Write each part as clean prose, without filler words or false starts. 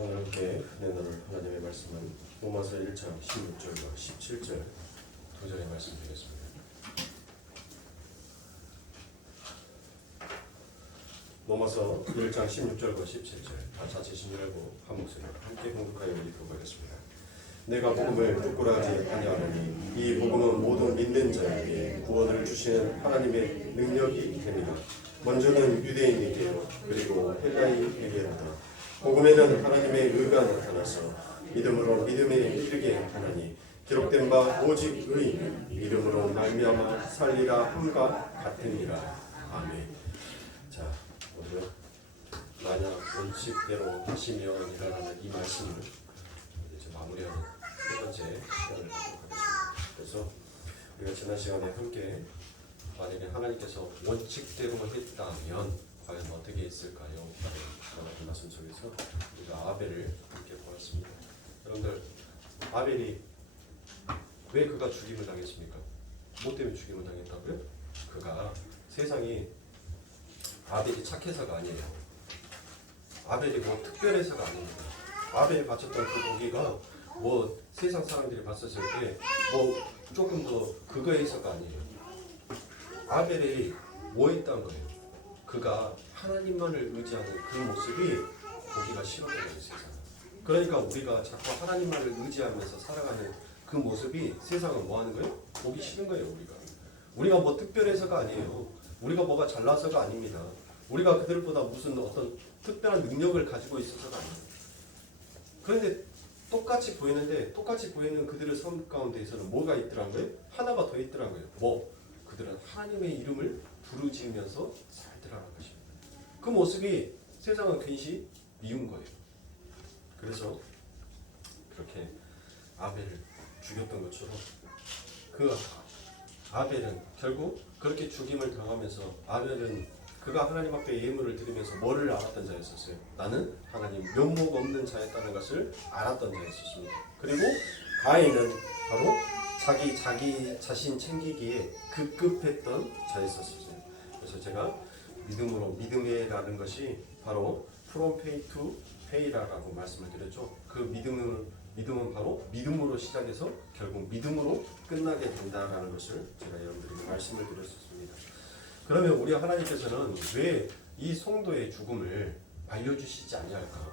오늘 함께 내놓을 하나님의 말씀은 로마서 1장 16절과 17절 두 절의 말씀 드리겠습니다. 로마서 1장 16절과 17절 다 자체 신뢰하고 한 목소리로 함께 공독하여 읽도록 하겠습니다. 내가 복음을 부끄러워하지 아니하노니 이 복음은 모든 믿는 자에게 구원을 주시는 하나님의 능력이 됩니다. 먼저는 유대인에게요 그리고 헬라인에게로다. 복음에는 하나님의 의가 나타나서 믿음으로 믿음에 이르게 하나니 기록된 바 오직 의인은 믿음으로 말미암아 살리라 함과 같으니라. 아멘. 자, 오늘은 만약 원칙대로 하시면이라는 이 말씀을 이제 마무리하는 세 번째 시간을 갖도록 하겠습니다. 그래서 우리가 지난 시간에 함께 만약에 하나님께서 원칙대로만 했다면 과연 어떻게 했을까요? 라는 말씀 속에서 우리가 아벨을 함께 보았습니다. 여러분들, 아벨이 왜 그가 죽임을 당했습니까? 뭐 때문에 죽임을 당했다고요? 그가 세상이 아벨이 착해서가 아니에요. 아벨이 뭐 특별해서가 아닙니다. 아벨이 바쳤던 그 고기가 뭐 세상 사람들이 봤었을 때 뭐 조금 더 그거에서가 아니에요. 아벨이 뭐 했다는 거예요? 그가 하나님만을 의지하는 그 모습이 보기가 싫었던 거예요, 세상은. 그러니까 우리가 자꾸 하나님만을 의지하면서 살아가는 그 모습이 세상은 뭐 하는 거예요? 보기 싫은 거예요, 우리가. 우리가 뭐 특별해서가 아니에요. 우리가 뭐가 잘나서가 아닙니다. 우리가 그들보다 무슨 어떤 특별한 능력을 가지고 있어서가 아니에요. 그런데 똑같이 보이는 그들의 삶 가운데에서는 뭐가 있더란 거예요? 하나가 더 있더란 거예요. 뭐? 그들은 하나님의 이름을 부르짖으면서 살더라는 것입니다. 그 모습이 세상은 괜시 미운 거예요. 그래서 그렇게 아벨을 죽였던 것처럼 그 아벨은 결국 그렇게 죽임을 당하면서 아벨은 그가 하나님 앞에 예물을 드리면서 뭐를 알았던 자였었어요? 나는 하나님 면목 없는 자였다는 것을 알았던 자였었습니다. 그리고 가인은 바로 자기 자신 챙기기에 급급했던 자였었어요. 그래서 제가 믿음이라는 것이 바로 from faith to faith라고 말씀을 드렸죠. 그 믿음은 바로 믿음으로 시작해서 결국 믿음으로 끝나게 된다라는 것을 제가 여러분들에게 말씀을 드렸었습니다. 그러면 우리 하나님께서는 왜 이 성도의 죽음을 알려주시지 아니할까?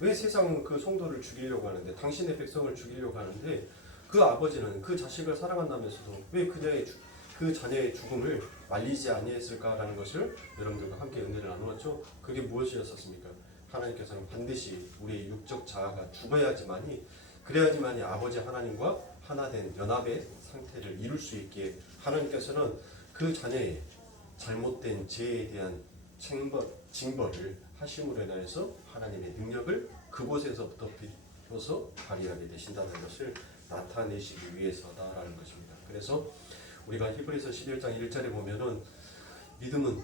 왜 세상은 그 성도를 죽이려고 하는데, 당신의 백성을 죽이려고 하는데 그 아버지는 그 자식을 사랑한다면서도 왜 그 자녀의 죽음을 말리지 아니했을까라는 것을 여러분들과 함께 은혜를 나누었죠. 그게 무엇이었습니까? 하나님께서는 반드시 우리의 육적 자아가 죽어야지만이, 그래야지만이 아버지 하나님과 하나된 연합의 상태를 이룰 수 있기에 하나님께서는 그 자녀의 잘못된 죄에 대한 징벌을 하심으로 인하여서 하나님의 능력을 그곳에서부터 비로소 발휘하게 되신다는 것을 나타내시기 위해서다라는 것입니다. 그래서 우리가 히브리서 11장 1절에 보면은 믿음은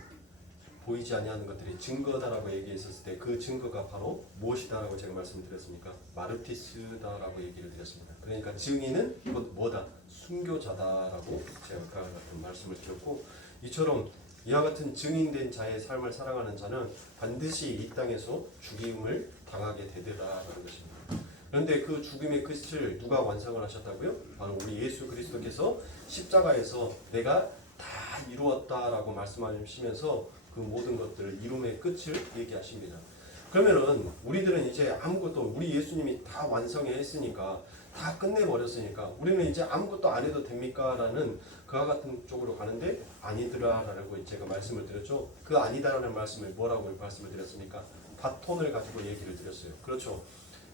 보이지 아니하는 것들이 증거다라고 얘기했었을 때 그 증거가 바로 무엇이다라고 제가 말씀드렸습니까? 마르티스다라고 얘기를 드렸습니다. 그러니까 증인은 곧 뭐다? 순교자다라고 제가 아까 같은 말씀을 드렸고, 이와 같은 증인된 자의 삶을 살아가는 자는 반드시 이 땅에서 죽임을 당하게 되더라라는 것입니다. 그런데 그 죽임의 끝을 누가 완성을 하셨다고요? 바로 우리 예수 그리스도께서 십자가에서 내가 다 이루었다라고 말씀하시면서 그 모든 것들을 이룸의 끝을 얘기하십니다. 그러면은 우리들은 이제 아무것도, 우리 예수님이 다 완성했으니까, 다 끝내버렸으니까 우리는 이제 아무것도 안 해도 됩니까? 라는 그와 같은 쪽으로 가는데 아니더라라고 제가 말씀을 드렸죠. 그 아니다라는 말씀을 뭐라고 말씀을 드렸습니까? 바톤을 가지고 얘기를 드렸어요. 그렇죠.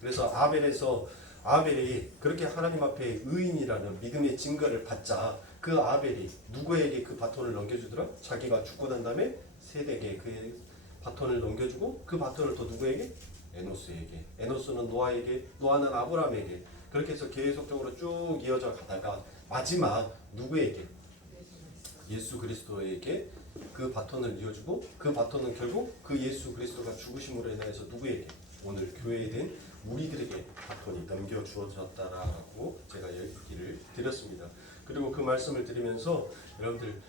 그래서 아벨이 그렇게 하나님 앞에 의인이라는 믿음의 증거를 받자 그 아벨이 누구에게 그 바톤을 넘겨주더라? 자기가 죽고 난 다음에 셋에게 그 바톤을 넘겨주고, 그 바톤을 또 누구에게? 에노스에게. 에노스는 노아에게, 노아는 아브라함에게. 그렇게 해서 계속적으로 쭉 이어져 가다가 마지막 누구에게? 예수 그리스도에게 그 바톤을 이어주고, 그 바톤은 결국 그 예수 그리스도가 죽으심으로 인해서 누구에게? 오늘 교회에 된 우리들에게 바톤이 넘겨주어졌다라고 제가 얘기를 드렸습니다. 그리고 그 말씀을 드리면서 여러분들,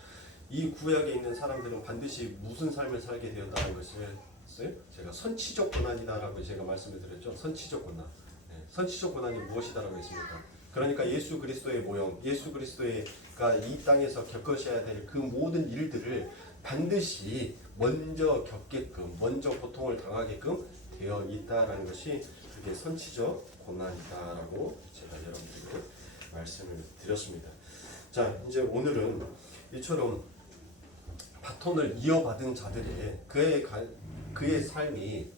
이 구약에 있는 사람들은 반드시 무슨 삶을 살게 되었다는 것을 제가 선치적 고난이다라고 제가 말씀을 드렸죠. 선치적 고난. 네, 선치적 고난이 무엇이다라고 했습니까? 그러니까 예수 그리스도의 모형, 예수 그리스도가 이 땅에서 겪으셔야 될 그 모든 일들을 반드시 먼저 겪게끔, 먼저 고통을 당하게끔 되어 있다라는 것이 그게 선치적 고난이다라고 제가 여러분들께 말씀을 드렸습니다. 자, 이제 오늘은 이처럼 바톤을 이어받은 자들의 그의 삶이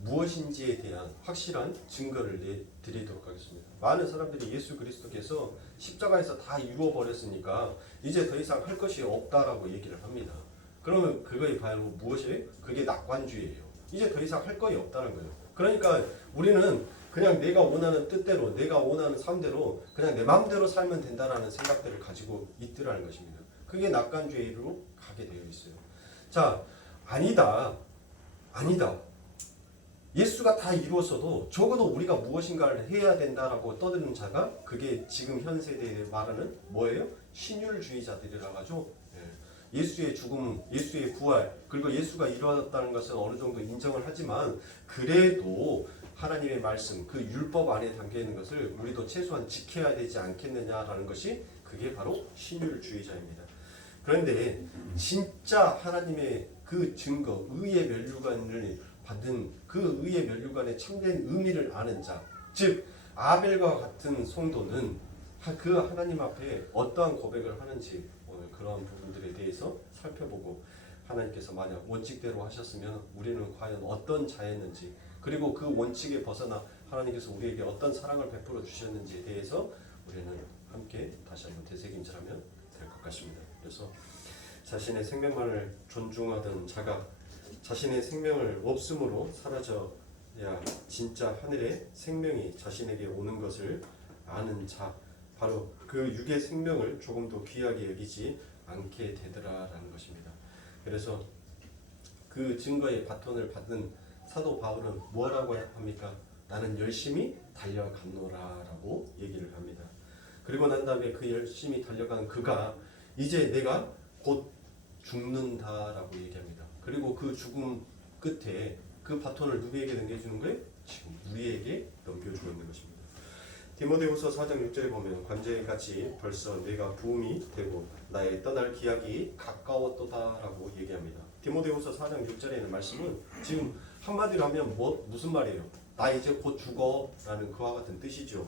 무엇인지에 대한 확실한 증거를 드리도록 하겠습니다. 많은 사람들이 예수 그리스도께서 십자가에서 다 이루어버렸으니까 이제 더 이상 할 것이 없다라고 얘기를 합니다. 그러면 그거의 바로 무엇이에요? 그게 낙관주의예요. 이제 더 이상 할 것이 없다는 거예요. 그러니까 우리는 그냥 내가 원하는 뜻대로, 내가 원하는 삶대로 그냥 내 마음대로 살면 된다라는 생각들을 가지고 있더라는 것입니다. 그게 낙관주의로 가게 되어 있어요. 자, 아니다. 예수가 다 이루었어도 적어도 우리가 무엇인가를 해야 된다라고 떠드는 자가 그게 지금 현 세대에 말하는 뭐예요? 신율주의자들이라 가지고 예수의 죽음, 예수의 부활, 그리고 예수가 일어났다는 것은 어느 정도 인정을 하지만 그래도 하나님의 말씀, 그 율법 안에 담겨 있는 것을 우리도 최소한 지켜야 되지 않겠느냐라는 것이 그게 바로 신율주의자입니다. 그런데 진짜 하나님의 그 증거, 의의 면류관을 받은 그 의의 면류관의 참된 의미를 아는 자, 즉 아벨과 같은 성도는 그 하나님 앞에 어떠한 고백을 하는지 오늘 그러한 부분들에 대해서 살펴보고 하나님께서 만약 원칙대로 하셨으면 우리는 과연 어떤 자였는지 그리고 그 원칙에 벗어나 하나님께서 우리에게 어떤 사랑을 베풀어 주셨는지에 대해서 우리는 함께 다시 한번 되새김질하면 될 것 같습니다. 그래서 자신의 생명만을 존중하던 자가 자신의 생명을 없음으로 사라져야 진짜 하늘의 생명이 자신에게 오는 것을 아는 자, 바로 그 육의 생명을 조금도 귀하게 여기지 않게 되더라라는 것입니다. 그래서 그 증거의 바톤을 받은 사도 바울은 뭐라고 합니까? 나는 열심히 달려갔노라라고 얘기를 합니다. 그리고 난 다음에 그 열심히 달려간 그가 이제 내가 곧 죽는다라고 얘기합니다. 그리고 그 죽음 끝에 그 바톤을 누구에게 넘겨주는 거예요? 지금 우리에게 넘겨주고 있는 것입니다. 디모데후서 4장 6절에 보면 관제같이 벌써 내가 부음이 되고 나의 떠날 기약이 가까웠도다라고 얘기합니다. 디모데후서 4장 6절에 있는 말씀은 지금 한마디로 하면 무슨 말이에요? 나 이제 곧 죽어라는 그와 같은 뜻이죠.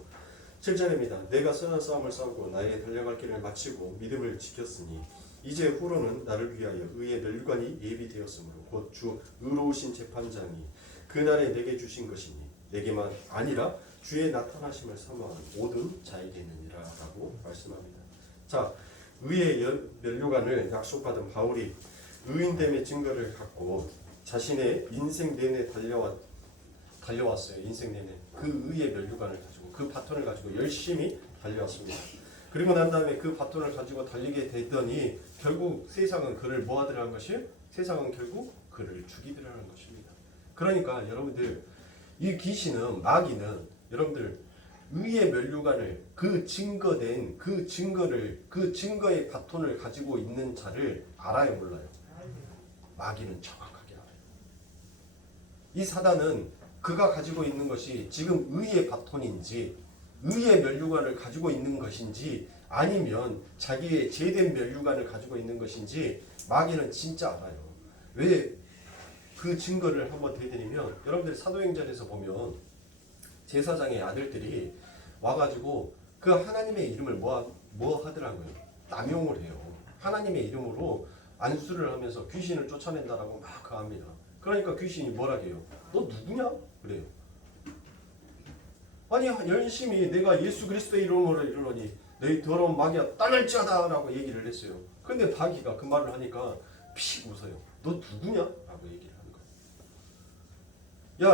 7절입니다. 내가 선한 싸움을 싸우고 나의 달려갈 길을 마치고 믿음을 지켰으니 이제 후로는 나를 위하여 의의 면류관이 예비되었으므로 곧 주 의로우신 재판장이 그날에 내게 주신 것이니 내게만 아니라 주의 나타나심을 사모하는 모든 자에게느니라 라고 말씀합니다. 자, 의의 면류관을 약속받은 바울이 의인됨의 증거를 갖고 자신의 인생 내내 달려왔어요. 인생 내내 그 의의 면류관을 가지고 그 바톤을 가지고 열심히 달려왔습니다. 그리고 난 다음에 그 바톤을 가지고 달리게 되더니 결국 세상은 그를 뭐 하더라는 것이에요? 세상은 결국 그를 죽이더라는 것입니다. 그러니까 여러분들 이 귀신은 마귀는 여러분들 의의 면류관을 그 증거된 그 증거의 바톤을 가지고 있는 자를 알아요, 몰라요? 마귀는 정확하게 알아요. 이 사단은 그가 가지고 있는 것이 지금 의의 바톤인지 의의 면류관을 가지고 있는 것인지 아니면 자기의 제된 면류관을 가지고 있는 것인지 마귀는 진짜 알아요. 왜 그 증거를 한번 대드리면 여러분들 사도행전에서 보면 제사장의 아들들이 와가지고 그 하나님의 이름을 뭐 하더라고요? 남용을 해요. 하나님의 이름으로 안수를 하면서 귀신을 쫓아낸다라고 막 합니다. 그러니까 귀신이 뭐라 해요? 너 누구냐? 그래요. 아니 열심히 내가 예수 그리스도의 이름으로 이르노니 너희 더러운 마귀야 떠날지어다 라고 얘기를 했어요. 근데 마귀가 그 말을 하니까 픽 웃어요. 너 누구냐? 라고 얘기를 하는 거예요.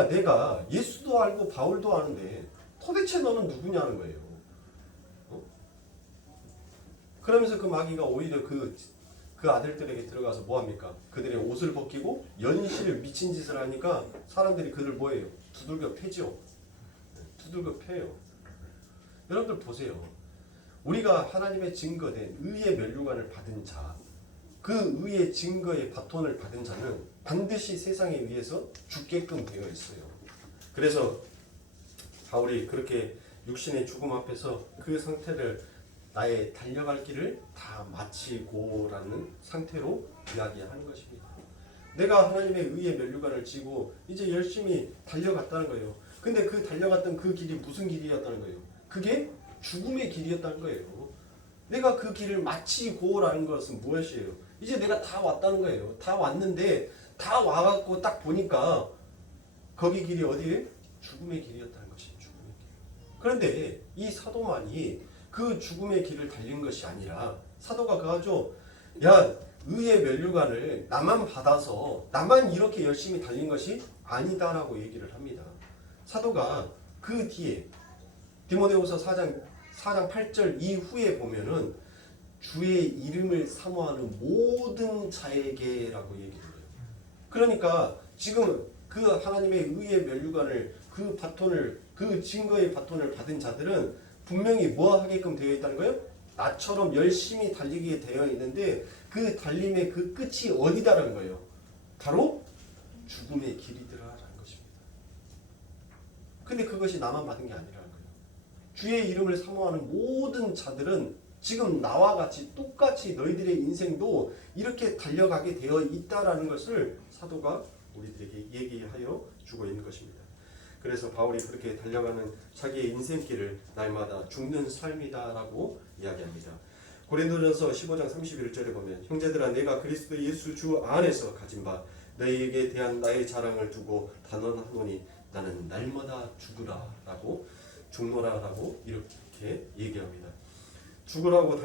야 내가 예수도 알고 바울도 아는데 도대체 너는 누구냐는 거예요. 그러면서 그 마귀가 오히려 그 아들들에게 들어가서 뭐합니까? 그들의 옷을 벗기고 연실 미친 짓을 하니까 사람들이 그들 뭐예요? 두들겨 패죠. 두들겨 패요. 여러분들 보세요. 우리가 하나님의 증거된 의의 면류관을 받은 자, 그 의의 증거의 바톤을 받은 자는 반드시 세상에 의해서 죽게끔 되어 있어요. 그래서 바울이 그렇게 육신의 죽음 앞에서 그 상태를 나의 달려갈 길을 다 마치고라는 상태로 이야기하는 것입니다. 내가 하나님의 의의 면류관을 쥐고 이제 열심히 달려갔다는 거예요. 근데 그 달려갔던 그 길이 무슨 길이었다는 거예요? 그게 죽음의 길이었다는 거예요. 내가 그 길을 마치고라는 것은 무엇이에요? 이제 내가 다 왔다는 거예요. 다 왔는데 다 와갖고 딱 보니까 거기 길이 어디에? 죽음의 길이었다는 것이 죽음의 길. 그런데 이 사도만이 그 죽음의 길을 달린 것이 아니라 사도가 그거죠. 야, 의의 면류관을 나만 받아서 나만 이렇게 열심히 달린 것이 아니다라고 얘기를 합니다. 사도가 그 뒤에 디모데후서 4장 8절 이후에 보면은 주의 이름을 사모하는 모든 자에게라고 얘기를 해요. 그러니까 지금 그 하나님의 의의 면류관을 그 바톤을 그 증거의 바톤을 받은 자들은 분명히 뭐 하게끔 되어 있다는 거예요? 나처럼 열심히 달리게 되어 있는데 그 달림의 그 끝이 어디다라는 거예요? 바로 죽음의 길이더라라는 것입니다. 근데 그것이 나만 받은 게 아니라는 거예요. 주의 이름을 사모하는 모든 자들은 지금 나와 같이 똑같이 너희들의 인생도 이렇게 달려가게 되어 있다라는 것을 사도가 우리들에게 얘기하여 주고 있는 것입니다. 그래서 바울이 그렇게 달려가는 자기의 인생길을 날마다 죽는 삶이다라고 이야기합니다. 고린도전서 15장 31절에 보면 형제들아 내가 그리스도 예수 주 안에서 가진 바 너희에게 대한 나의 자랑을 두고 단언하노니 나는 날마다 죽으라라고 죽노라라고 이렇게 얘기합니다. 죽으라고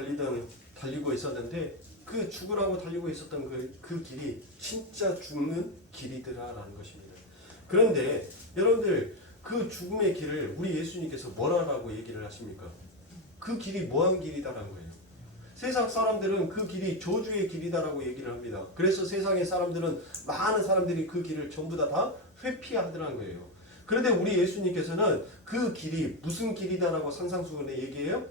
달리고 있었는데 그 죽으라고 달리고 있었던 그 길이 진짜 죽는 길이더라라는 것입니다. 그런데 여러분들 그 죽음의 길을 우리 예수님께서 뭐라고 얘기를 하십니까? 그 길이 뭐한 길이다라는 거예요. 세상 사람들은 그 길이 저주의 길이다라고 얘기를 합니다. 그래서 세상의 사람들은 많은 사람들이 그 길을 전부 다 회피하더라는 거예요. 그런데 우리 예수님께서는 그 길이 무슨 길이다라고 산상수훈에 얘기해요?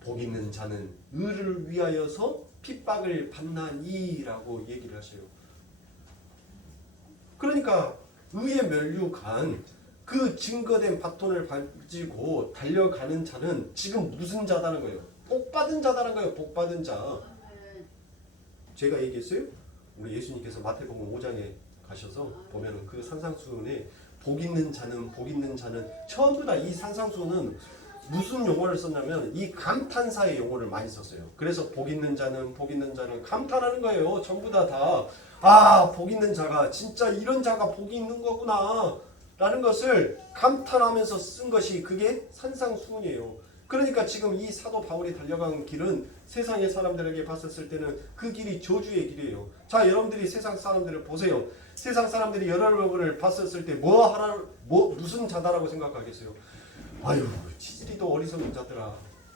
복 있는 자는 의를 위하여서 핍박을 받나니라고 얘기를 하셔요. 그러니까 의의 면류관 그 증거된 바톤을 가지고 달려가는 자는 지금 무슨 자다는 거예요? 복 받은 자다는 거예요. 복 받은 자. 제가 얘기했어요? 우리 예수님께서 마태복음 5장에 가셔서 보면은 그 산상수훈에 복 있는 자는 전부 다 이 산상수훈은 무슨 용어를 썼냐면 이 감탄사의 용어를 많이 썼어요. 그래서 복 있는 자는 감탄하는 거예요. 전부 다 복 있는 자가 진짜 이런 자가 복이 있는 거구나 라는 것을 감탄하면서 쓴 것이 그게 산상수훈이에요. 그러니까 지금 이 사도 바울이 달려간 길은 세상의 사람들에게 봤었을 때는 그 길이 저주의 길이에요. 자, 여러분들이 세상 사람들을 보세요. 세상 사람들이 여러분을 봤었을 때 무슨 자다라고 생각하겠어요? 아유, 치질이도 어리석은 자들아.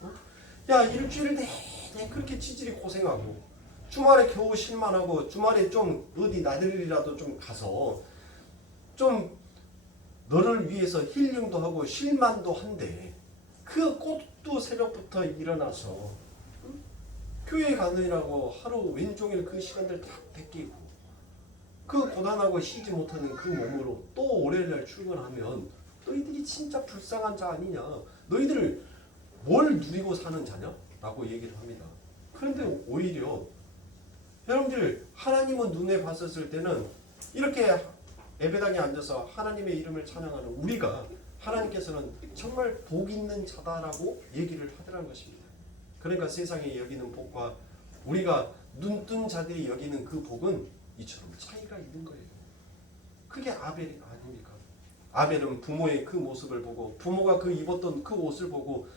어? 야, 일주일 내내 그렇게 치질이 고생하고 주말에 겨우 쉴만하고 주말에 좀 어디 나들이라도 좀 가서 좀 너를 위해서 힐링도 하고 쉴만도 한데 그 꽃도 새벽부터 일어나서 교회 가느라고 하루 왼종일 그 시간들 다 뺏기고 그 고단하고 쉬지 못하는 그 몸으로 또 월요일날 출근하면 너희들이 진짜 불쌍한 자 아니냐? 너희들 뭘 누리고 사는 자냐? 라고 얘기를 합니다. 그런데 오히려 여러분들 하나님은 눈에 봤었을 때는 이렇게 예배당에 앉아서 하나님의 이름을 찬양하는 우리가 하나님께서는 정말 복 있는 자다라고 얘기를 하더라는 것입니다. 그러니까 세상에 여기는 복과 우리가 눈뜬 자들이 여기는 그 복은 이처럼 차이가 있는 거예요. 그게 아벨이 아닙니까? 아벨은 부모의 그 모습을 보고 부모가 그 입었던 그 옷을 보고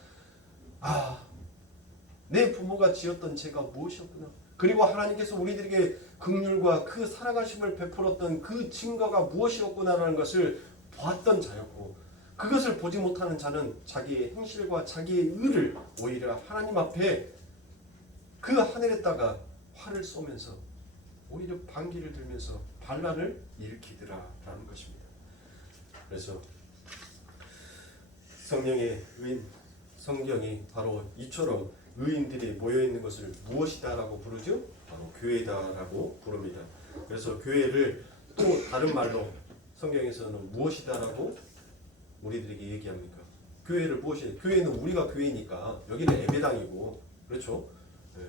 내 부모가 지었던 죄가 무엇이었구나. 그리고 하나님께서 우리들에게 긍휼과 그 살아가심을 베풀었던 그 증거가 무엇이었구나라는 것을 보았던 자였고 그것을 보지 못하는 자는 자기의 행실과 자기의 의를 오히려 하나님 앞에 그 하늘에다가 활을 쏘면서 오히려 반기를 들면서 반란을 일으키더라라는 것입니다. 그래서 성령의 성경이 바로 이처럼 의인들이 모여 있는 것을 무엇이다라고 부르죠? 바로 교회다라고 부릅니다. 그래서 교회를 또 다른 말로 성경에서는 무엇이다라고 우리들에게 얘기합니까? 교회를 무엇이? 교회는 우리가 교회니까 여기는 예배당이고, 그렇죠? 네.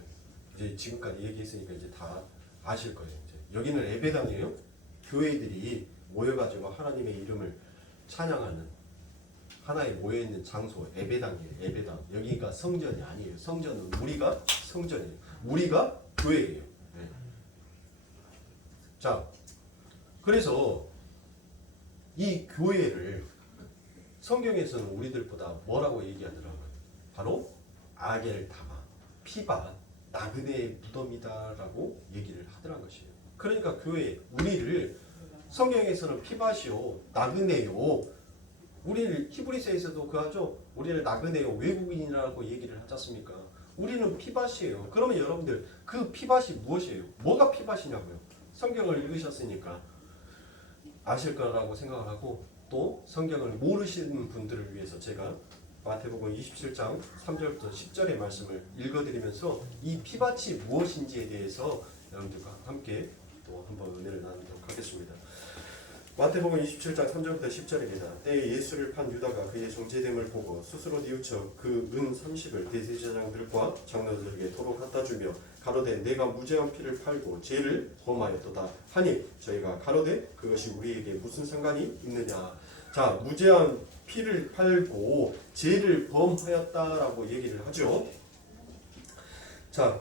이제 지금까지 얘기했으니까 이제 다 아실 거예요. 이제 여기는 예배당이에요. 교회들이 모여가지고 하나님의 이름을 찬양하는 하나에 모여 있는 장소, 예배당이에요. 예배당. 여기가 성전이 아니에요. 성전은 우리가 성전이에요. 우리가 교회예요. 네. 자, 그래서 이 교회를 성경에서는 우리들보다 뭐라고 얘기하더라고요? 바로 아겔다마, 피바, 나그네의 무덤이다라고 얘기를 하더란 것이에요. 그러니까 교회, 우리를 성경에서는 피바시오, 나그네요. 우리를 히브리서에서도 그하죠. 우리를 나그네요, 외국인이라고 얘기를 하지 않습니까? 우리는 피바시예요. 그러면 여러분들 그 피바시 무엇이에요? 뭐가 피바시냐고요? 성경을 읽으셨으니까 아실 거라고 생각을 하고, 또 성경을 모르시는 분들을 위해서 제가 마태복음 27장 3절부터 10절의 말씀을 읽어드리면서 이 피밭이 무엇인지에 대해서 여러분들과 함께 또 한번 은혜를 나누도록 하겠습니다. 마태복음 27장 3절부터 10절입니다. 때에 예수를 판 유다가 그의 정죄됨을 보고 스스로 뉘우쳐 그 은 30을 대제사장들과 장로들에게 도로 갖다 주며 가로되 내가 무죄한 피를 팔고 죄를 범하였도다 하니 저희가 가로되 그것이 우리에게 무슨 상관이 있느냐. 자, 무죄한 피를 팔고 죄를 범하였다라고 얘기를 하죠. 자,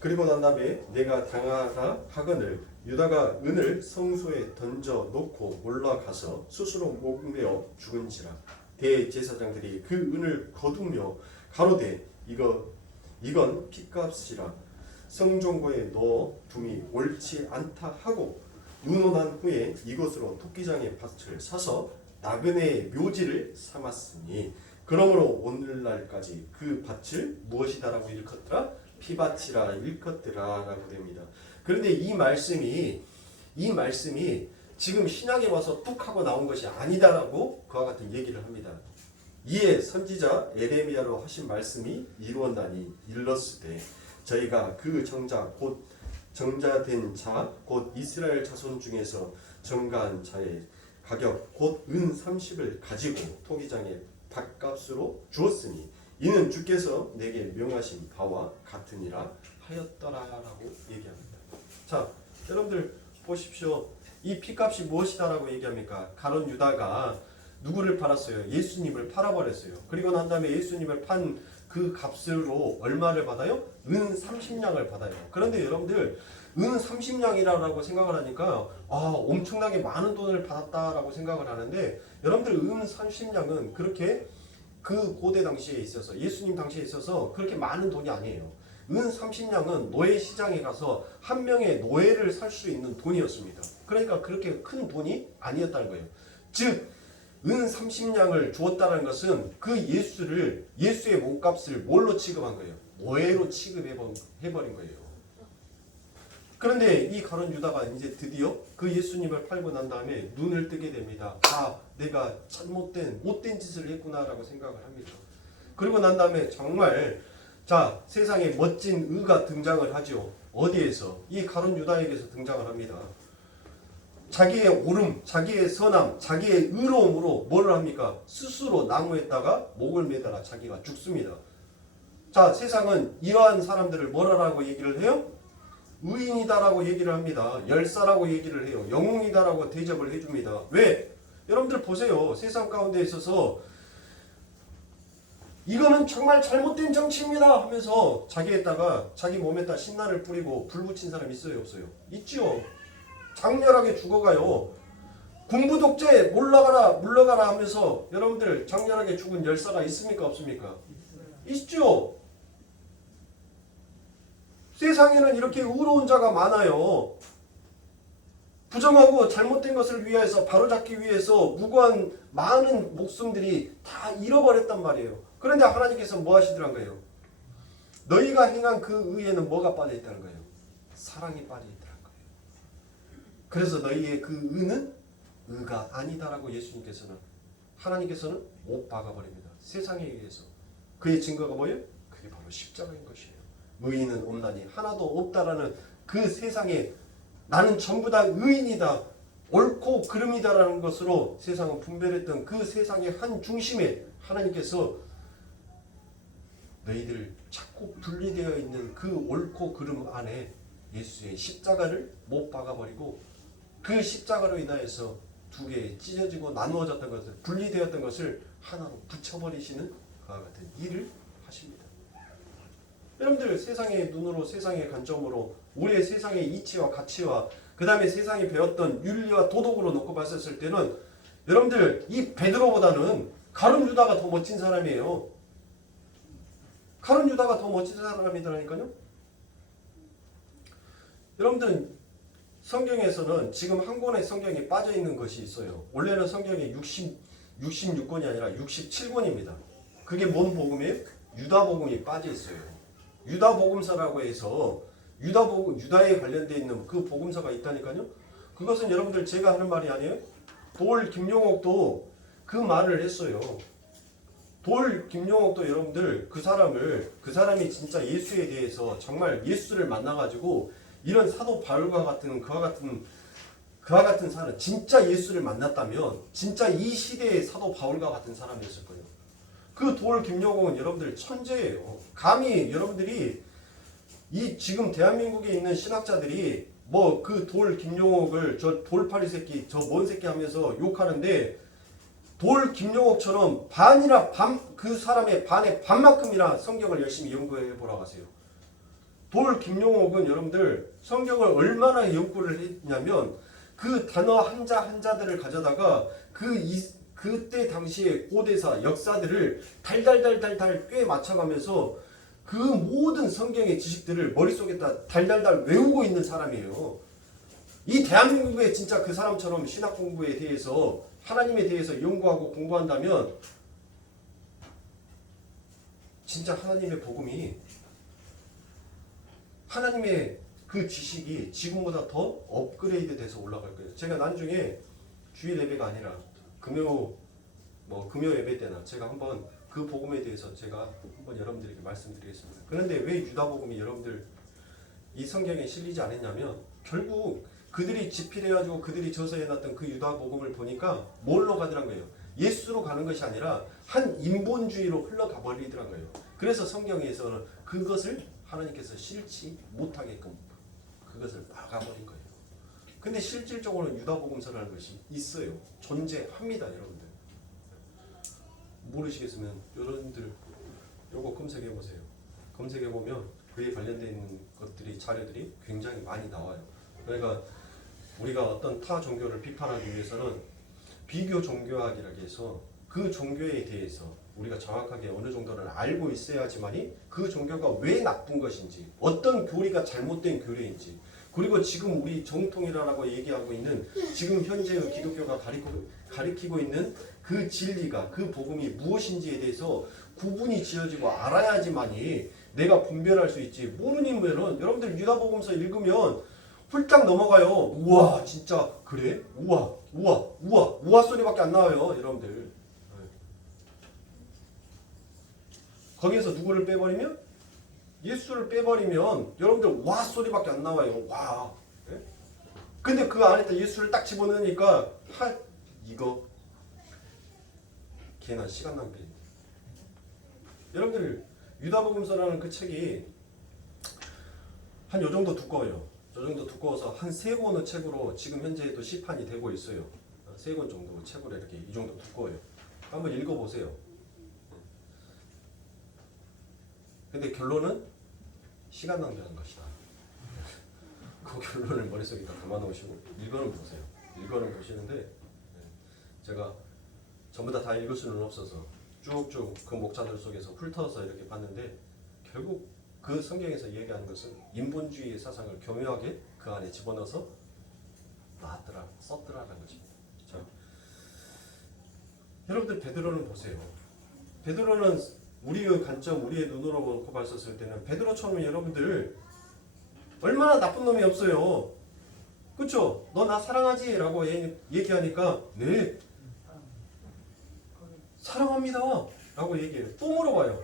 그리고 난 다음에 내가 당하라 하거늘 유다가 은을 성소에 던져 놓고 올라가서 스스로 목매어 죽은지라. 대제사장들이 그 은을 거두며 가로되 이건 핏값이라 성종고에 넣어 둠이 옳지 않다 하고 의논한 후에 이것으로 토끼장의 밭을 사서 나그네의 묘지를 삼았으니 그러므로 오늘날까지 그 밭을 무엇이다라고 일컫더라? 피밭이라 일컫더라라고 됩니다. 그런데 이 말씀이 지금 신약에 와서 뚝 하고 나온 것이 아니다라고 그와 같은 얘기를 합니다. 이에 선지자 에레미야로 하신 말씀이 이루었나니 일렀으되 저희가 그 정자된 자 곧 이스라엘 자손 중에서 정가한 자의 가격 곧 은 30을 가지고 토기장의 밭값으로 주었으니 이는 주께서 내게 명하신 바와 같으니라 하였더라라고 얘기합니다. 자, 여러분들 보십시오. 이 피값이 무엇이다라고 얘기합니까? 가룟 유다가 누구를 팔았어요? 예수님을 팔아버렸어요. 그리고 난 다음에 예수님을 판 그 값으로 얼마를 받아요? 은 30냥을 받아요. 그런데 여러분들 은 30냥이라고 생각을 하니까 엄청나게 많은 돈을 받았다라고 생각을 하는데, 여러분들 은 30냥은 그렇게 그 고대 당시에 있어서 예수님 당시에 있어서 그렇게 많은 돈이 아니에요. 은 30냥은 노예 시장에 가서 한 명의 노예를 살 수 있는 돈이었습니다. 그러니까 그렇게 큰 돈이 아니었다는 거예요. 즉 은 30냥을 주었다는 것은 그 예수의 몸값을 뭘로 취급한 거예요? 노예로 취급해버린 거예요. 그런데 이 가룟 유다가 이제 드디어 그 예수님을 팔고 난 다음에 눈을 뜨게 됩니다. 내가 못된 짓을 했구나라고 생각을 합니다. 그리고 난 다음에 정말 세상에 멋진 의가 등장을 하죠. 어디에서? 이 가룟 유다에게서 등장을 합니다. 자기의 옳음, 자기의 선함, 자기의 의로움으로 뭐를 합니까? 스스로 나무에다가 목을 매달아 자기가 죽습니다. 세상은 이러한 사람들을 뭐라고 얘기를 해요? 의인이다라고 얘기를 합니다. 열사라고 얘기를 해요. 영웅이다라고 대접을 해줍니다. 왜? 여러분들 보세요. 세상 가운데 있어서 이거는 정말 잘못된 정치입니다 하면서 자기 몸에다 신나를 뿌리고 불 붙인 사람 있어요, 없어요? 있죠. 장렬하게 죽어가요. 군부 독재 물러가라 하면서 여러분들 장렬하게 죽은 열사가 있습니까, 없습니까? 있죠. 세상에는 이렇게 의로운 자가 많아요. 부정하고 잘못된 것을 위해서 바로잡기 위해서 무고한 많은 목숨들이 다 잃어버렸단 말이에요. 그런데 하나님께서 뭐 하시더란 거예요? 너희가 행한 그 의에는 뭐가 빠져있다는 거예요? 사랑이 빠져있다는 거예요. 그래서 너희의 그 의는 의가 아니다라고 하나님께서는 못 박아버립니다. 세상에 의해서. 그의 증거가 뭐예요? 그게 바로 십자가인 것이에요. 의인은 없나니 하나도 없다라는 그 세상에 나는 전부 다 의인이다, 옳고 그름이다라는 것으로 세상은 분별했던 그 세상의 한 중심에 하나님께서 너희들 자꾸 분리되어 있는 그 옳고 그름 안에 예수의 십자가를 못 박아버리고 그 십자가로 인하여서 두 개에 찢어지고 나누어졌던 것을, 분리되었던 것을 하나로 붙여버리시는 그와 같은 일을 하십니다. 여러분들 세상의 눈으로, 세상의 관점으로, 우리의 세상의 이치와 가치와 그 다음에 세상이 배웠던 윤리와 도덕으로 놓고 봤었을 때는 여러분들 이 베드로보다는 가룟 유다가 더 멋진 사람이에요. 가룟 유다가 더 멋진 사람이더라니까요. 여러분들 성경에서는 지금 한 권의 성경에 빠져 있는 것이 있어요. 원래는 성경에 66권이 아니라 67권입니다. 그게 뭔 복음이에요? 유다복음이 빠져 있어요. 유다복음서라고 해서 유다에 관련되어 있는 그 복음서가 있다니까요. 그것은 여러분들 제가 하는 말이 아니에요. 돌 김용옥도 그 말을 했어요. 돌 김용옥도 여러분들 그 사람이 진짜 예수에 대해서 정말 예수를 만나가지고 이런 사도 바울과 같은 그와 같은 사람, 진짜 예수를 만났다면 진짜 이 시대의 사도 바울과 같은 사람이었을 거예요. 그 돌 김용옥은 여러분들 천재예요. 감히 여러분들이 이 지금 대한민국에 있는 신학자들이 뭐 그 돌 김용옥을 저 돌파리 새끼, 저 뭔 새끼 하면서 욕하는데 돌 김용옥처럼 그 사람의 반의 반만큼이나 성경을 열심히 연구해 보라고 하세요. 돌 김용옥은 여러분들 성경을 얼마나 연구를 했냐면 그 단어 한자 한자들을 가져다가 그때 당시의 고대사 역사들을 달달달달달 꽤 맞춰가면서 그 모든 성경의 지식들을 머릿속에다 달달달 외우고 있는 사람이에요. 이 대한민국에 진짜 그 사람처럼 신학 공부에 대해서 하나님에 대해서 연구하고 공부한다면 진짜 하나님의 복음이, 하나님의 그 지식이 지금보다 더 업그레이드 돼서 올라갈 거예요. 제가 나중에 주일 예배가 아니라 금요 예배 때나 제가 한번 그 복음에 대해서 제가 한번 여러분들에게 말씀드리겠습니다. 그런데 왜 유다 복음이 여러분들 이 성경에 실리지 않았냐면 결국 그들이 집필해가지고 그들이 저서해놨던 그 유다 복음을 보니까 뭘로 가더란 거예요. 예수로 가는 것이 아니라 한 인본주의로 흘러가 버리더란 거예요. 그래서 성경에서는 그것을 하나님께서 실지 못하게끔 그것을 막아버린 거예요. 근데 실질적으로 유다복음서라는 것이 있어요. 존재합니다, 여러분들. 모르시겠으면 여러분들 요거 검색해 보세요. 검색해 보면 그에 관련되어 있는 것들이, 자료들이 굉장히 많이 나와요. 그러니까 우리가 어떤 타 종교를 비판하기 위해서는 비교 종교학이라고 해서 그 종교에 대해서 우리가 정확하게 어느 정도는 알고 있어야지만이 그 종교가 왜 나쁜 것인지, 어떤 교리가 잘못된 교리인지, 그리고 지금 우리 정통이라고 얘기하고 있는 지금 현재의 기독교가 가리키고 있는 그 진리가, 그 복음이 무엇인지에 대해서 구분이 지어지고 알아야지만이 내가 분별할 수 있지. 모르니면은 여러분들 유다복음서 읽으면 훌쩍 넘어가요. 우와 진짜 그래? 우와 소리밖에 안 나와요, 여러분들. 거기에서 누구를 빼버리면? 예수를 빼버리면 여러분들 와 소리밖에 안 나와요. 와. 네? 근데 그 안에다 예수를 딱 집어넣으니까 이거 걔나 시간 낭비. 여러분들 유다복음서라는 그 책이 한 요 정도 두꺼워요. 저 정도 두꺼워서 한 3권의 책으로 지금 현재도 시판이 되고 있어요. 3권 정도 책으로 이렇게 이 정도 두꺼워요. 한번 읽어보세요. 근데 결론은 시간 낭비한 것이다. 그 결론을 머릿속에다 담아놓으시고 읽어는 보세요. 읽어는 보시는데 제가 전부 다 읽을 수는 없어서 쭉쭉 그 목차들 속에서 훑어서 이렇게 봤는데 결국 그 성경에서 얘기하는 것은 인본주의의 사상을 교묘하게 그 안에 집어넣어서 썼더라라는 것입니다. 자, 여러분들 베드로는 보세요. 베드로는 우리의 관점, 우리의 눈으로 보고 봤었을 때는 베드로처럼 여러분들 얼마나 나쁜 놈이 없어요. 그렇죠? 너 나 사랑하지? 라고 얘기하니까 네 사랑합니다 라고 얘기해요. 또 물어봐요.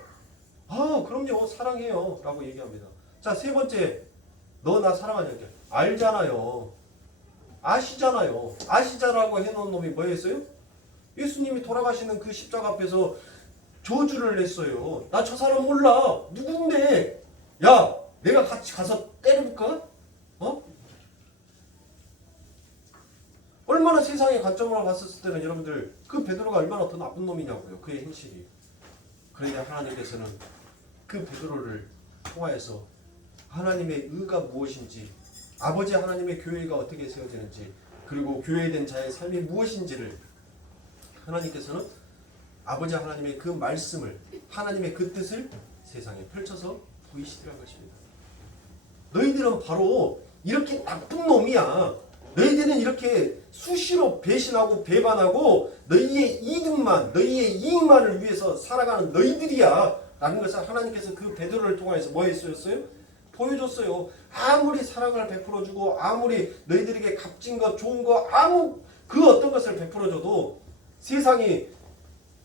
그럼요. 사랑해요. 라고 얘기합니다. 자, 세 번째. 너 나 사랑하냐? 알잖아요. 아시잖아요. 아시자라고 해놓은 놈이 뭐였어요? 예수님이 돌아가시는 그 십자가 앞에서 저주를 냈어요. 나 저 사람 몰라. 누군데? 야, 내가 같이 가서 때려볼까? 얼마나 세상의 관점으로 봤었을 때는 여러분들 그 베드로가 얼마나 더 나쁜 놈이냐고요. 그의 행실이. 그러냐 하나님께서는 그 베드로를 통하여서 하나님의 의가 무엇인지, 아버지 하나님의 교회가 어떻게 세워지는지, 그리고 교회된 자의 삶이 무엇인지를 하나님께서는 아버지 하나님의 그 말씀을, 하나님의 그 뜻을 세상에 펼쳐서 보이시더라는 것입니다. 너희들은 바로 이렇게 나쁜 놈이야. 너희들은 이렇게 수시로 배신하고 배반하고 너희의 이득만, 너희의 이익만을 위해서 살아가는 너희들이야 라는 것을 하나님께서 그 베드로를 통해서 뭐 했어요? 보여줬어요. 아무리 사랑을 베풀어주고 아무리 너희들에게 값진 것, 좋은 거, 그 어떤 것을 베풀어줘도 세상이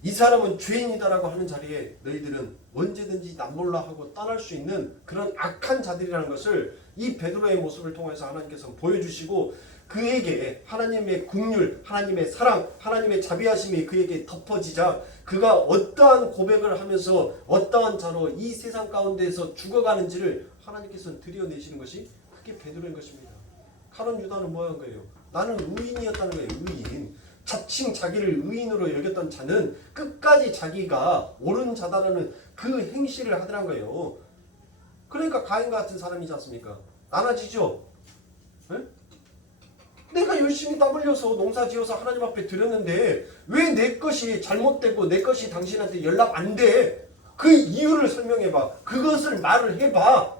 이 사람은 죄인이다라고 하는 자리에 너희들은 언제든지 남몰라 하고 떠날 수 있는 그런 악한 자들이라는 것을 이 베드로의 모습을 통해서 하나님께서 보여주시고 그에게 하나님의 긍휼, 하나님의 사랑, 하나님의 자비하심이 그에게 덮어지자 그가 어떠한 고백을 하면서 어떠한 자로 이 세상 가운데에서 죽어가는지를 하나님께서는 드러내시는 것이 그게 베드로인 것입니다. 가룟 유다는 뭐 한 거예요? 나는 의인이었다는 거예요. 의인. 자칭 자기를 의인으로 여겼던 자는 끝까지 자기가 옳은 자다라는 그 행실을 하더란 거예요. 그러니까 가인 같은 사람이지 않습니까? 나눠지죠? 네? 내가 열심히 땀 흘려서 농사 지어서 하나님 앞에 드렸는데 왜 내 것이 잘못되고 내 것이 당신한테 연락 안 돼? 그 이유를 설명해봐. 그것을 말을 해봐.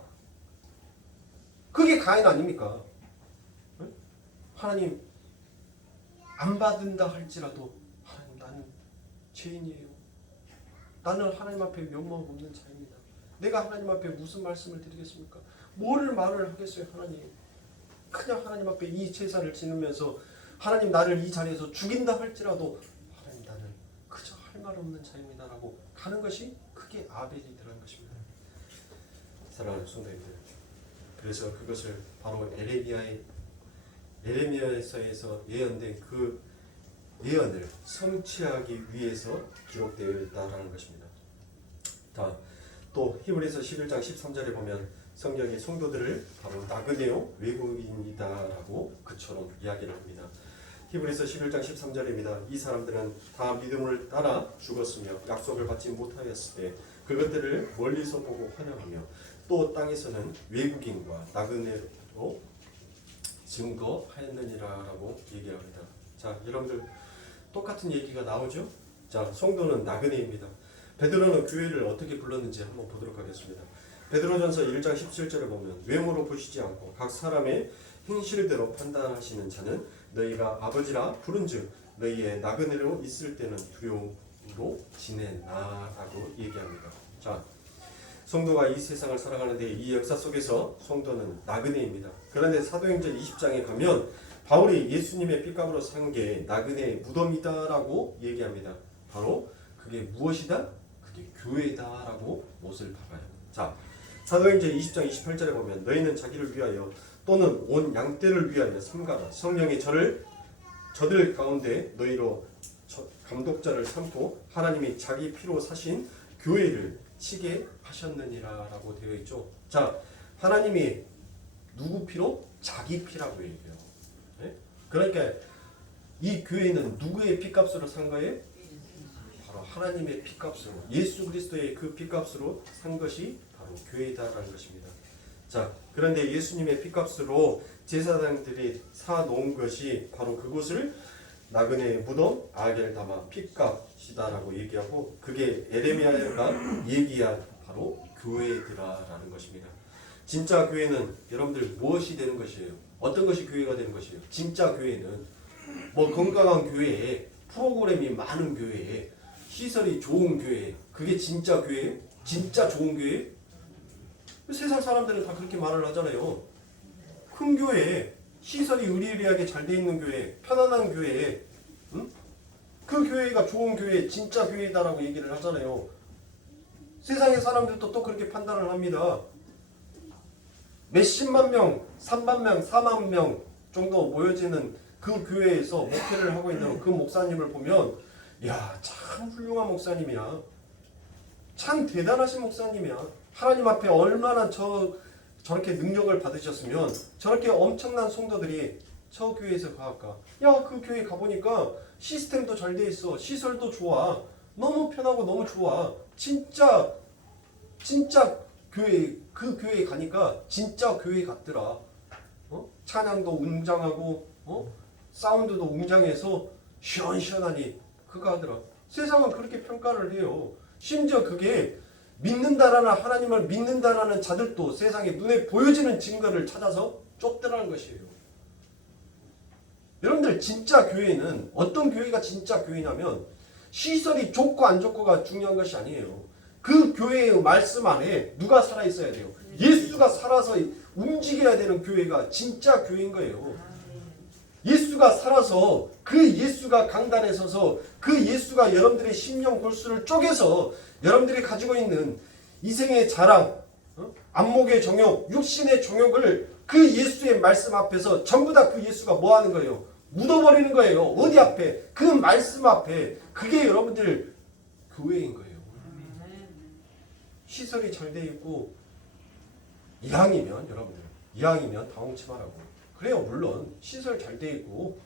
그게 가인 아닙니까? 네? 하나님 안 받는다 할지라도 하나님 나는 죄인이에요. 나는 하나님 앞에 면목 없는 자입니다. 내가 하나님 앞에 무슨 말씀을 드리겠습니까? 뭐를 말을 하겠어요 하나님. 그냥 하나님 앞에 이 제사를 지내면서 하나님 나를 이 자리에서 죽인다 할지라도 하나님 나는 그저 할 말 없는 자입니다 라고 가는 것이 그게 아벨이라는 것입니다. 사랑하는 성도님들, 그래서 그것을 바로 에레미야에서 예언된 그 예언을 성취하기 위해서 기록되어 있다는 것입니다. 또 히브리서 11장 13절에 보면 성경이 성도들을 바로 나그네요 외국인이다라고 그처럼 이야기를 합니다. 히브리서 11장 13절입니다. 이 사람들은 다 믿음을 따라 죽었으며 약속을 받지 못하였을 때 그것들을 멀리서 보고 환영하며 또 땅에서는 외국인과 나그네로 증거하였느니라라고 얘기합니다. 자, 여러분들 똑같은 얘기가 나오죠? 자, 성도는 나그네입니다. 베드로는 교회를 어떻게 불렀는지 한번 보도록 하겠습니다. 베드로전서 1장 17절을 보면 외모로 보시지 않고 각 사람의 행실대로 판단하시는 자는 너희가 아버지라 부른즉 너희의 나그네로 있을 때는 두려움으로 지내나라고 얘기합니다. 자, 성도가 이 세상을 살아가는데 이 역사 속에서 성도는 나그네입니다. 그런데 사도행전 20장에 가면 바울이 예수님의 핏값으로 산 게 나그네의 무덤이다라고 얘기합니다. 바로 그게 무엇이다? 그게 교회다라고 못을 박아요. 자, 사도행전 20장 28절에 보면 너희는 자기를 위하여 또는 온 양떼를 위하여 삼가라. 성령이 저들 가운데 너희로 감독자를 삼고 하나님이 자기 피로 사신 교회를 치게 하셨느니라라고 되어 있죠. 자, 하나님이 누구 피로? 자기 피라고 얘기해요. 네? 그러니까 이 교회는 누구의 피값으로 산 거예요? 바로 하나님의 피값으로, 예수 그리스도의 그 피값으로 산 것이 바로 교회다라는 것입니다. 자, 그런데 예수님의 피값으로 제사장들이 사 놓은 것이 바로 그곳을 나그네의 무덤 아겔다마 핏값이다라고 얘기하고 그게 에레미야가 얘기한 바로 교회더라라는 것입니다. 진짜 교회는 여러분들 무엇이 되는 것이에요? 어떤 것이 교회가 되는 것이에요? 진짜 교회는 뭐 건강한 교회, 프로그램이 많은 교회, 시설이 좋은 교회, 그게 진짜 교회예요? 진짜 좋은 교회? 세상 사람들은 다 그렇게 말을 하잖아요. 큰 교회, 시설이 의리의리하게 잘 돼 있는 교회, 편안한 교회, 응? 그 교회가 좋은 교회, 진짜 교회다라고 얘기를 하잖아요. 세상의 사람들도 또 그렇게 판단을 합니다. 몇십만 명, 3만 명, 4만 명 정도 모여지는 그 교회에서 목회를 하고 있는 그 목사님을 보면 야, 참 훌륭한 목사님이야. 참 대단하신 목사님이야. 하나님 앞에 얼마나 저렇게 능력을 받으셨으면 저렇게 엄청난 성도들이 저 교회에서 가할까. 야, 그 교회 가보니까 시스템도 잘 돼 있어. 시설도 좋아. 너무 편하고 너무 좋아. 진짜 교회, 그 교회에 가니까 진짜 교회 같더라. 찬양도 웅장하고 사운드도 웅장해서 시원시원하니 그거 하더라. 세상은 그렇게 평가를 해요. 심지어 그게 믿는다라는 하나님을 믿는다라는 자들도 세상에 눈에 보여지는 증거를 찾아서 쫓더라는 것이에요. 여러분들 진짜 교회는 어떤 교회가 진짜 교회냐면 시설이 좋고 안 좋고가 중요한 것이 아니에요. 그 교회의 말씀 안에 누가 살아있어야 돼요. 예수가 살아서 움직여야 되는 교회가 진짜 교회인 거예요. 예수가 살아서 그 예수가 강단에 서서 그 예수가 여러분들의 심령 골수를 쪼개서 여러분들이 가지고 있는 이생의 자랑, 안목의 정욕, 육신의 정욕을 그 예수의 말씀 앞에서 전부 다 그 예수가 뭐 하는 거예요? 묻어버리는 거예요. 어디 앞에? 그 말씀 앞에. 그게 여러분들 교회인 거예요. 시설이 잘 돼 있고 이왕이면 여러분들 이왕이면 당황치 말라고. 그래요. 물론 시설 잘 돼 있고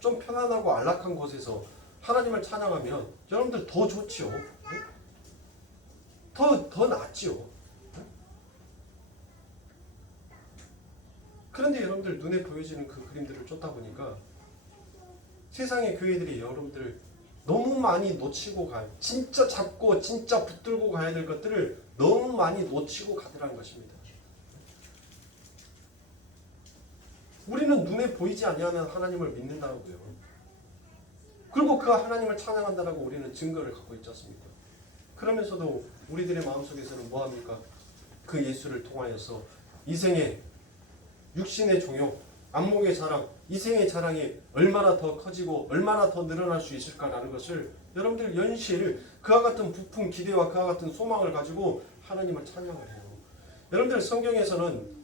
좀 편안하고 안락한 곳에서 하나님을 찬양하면 여러분들 더 좋지요. 더 낫지요. 그런데 여러분들 눈에 보여지는 그 그림들을 쫓다 보니까 세상의 교회들이 여러분들 너무 많이 놓치고 가요. 진짜 잡고 진짜 붙들고 가야 될 것들을 너무 많이 놓치고 가더라는 것입니다. 우리는 눈에 보이지 아니하는 하나님을 믿는다고요. 그리고 그 하나님을 찬양한다라고 우리는 증거를 갖고 있지 않습니까? 그러면서도 우리들의 마음속에서는 뭐합니까? 그 예수를 통하여서 이생의 육신의 종욕, 안목의 자랑, 이생의 자랑이 얼마나 더 커지고 얼마나 더 늘어날 수 있을까라는 것을 여러분들 연실 그와 같은 부푼 기대와 그와 같은 소망을 가지고 하나님을 찬양을 해요. 여러분들 성경에서는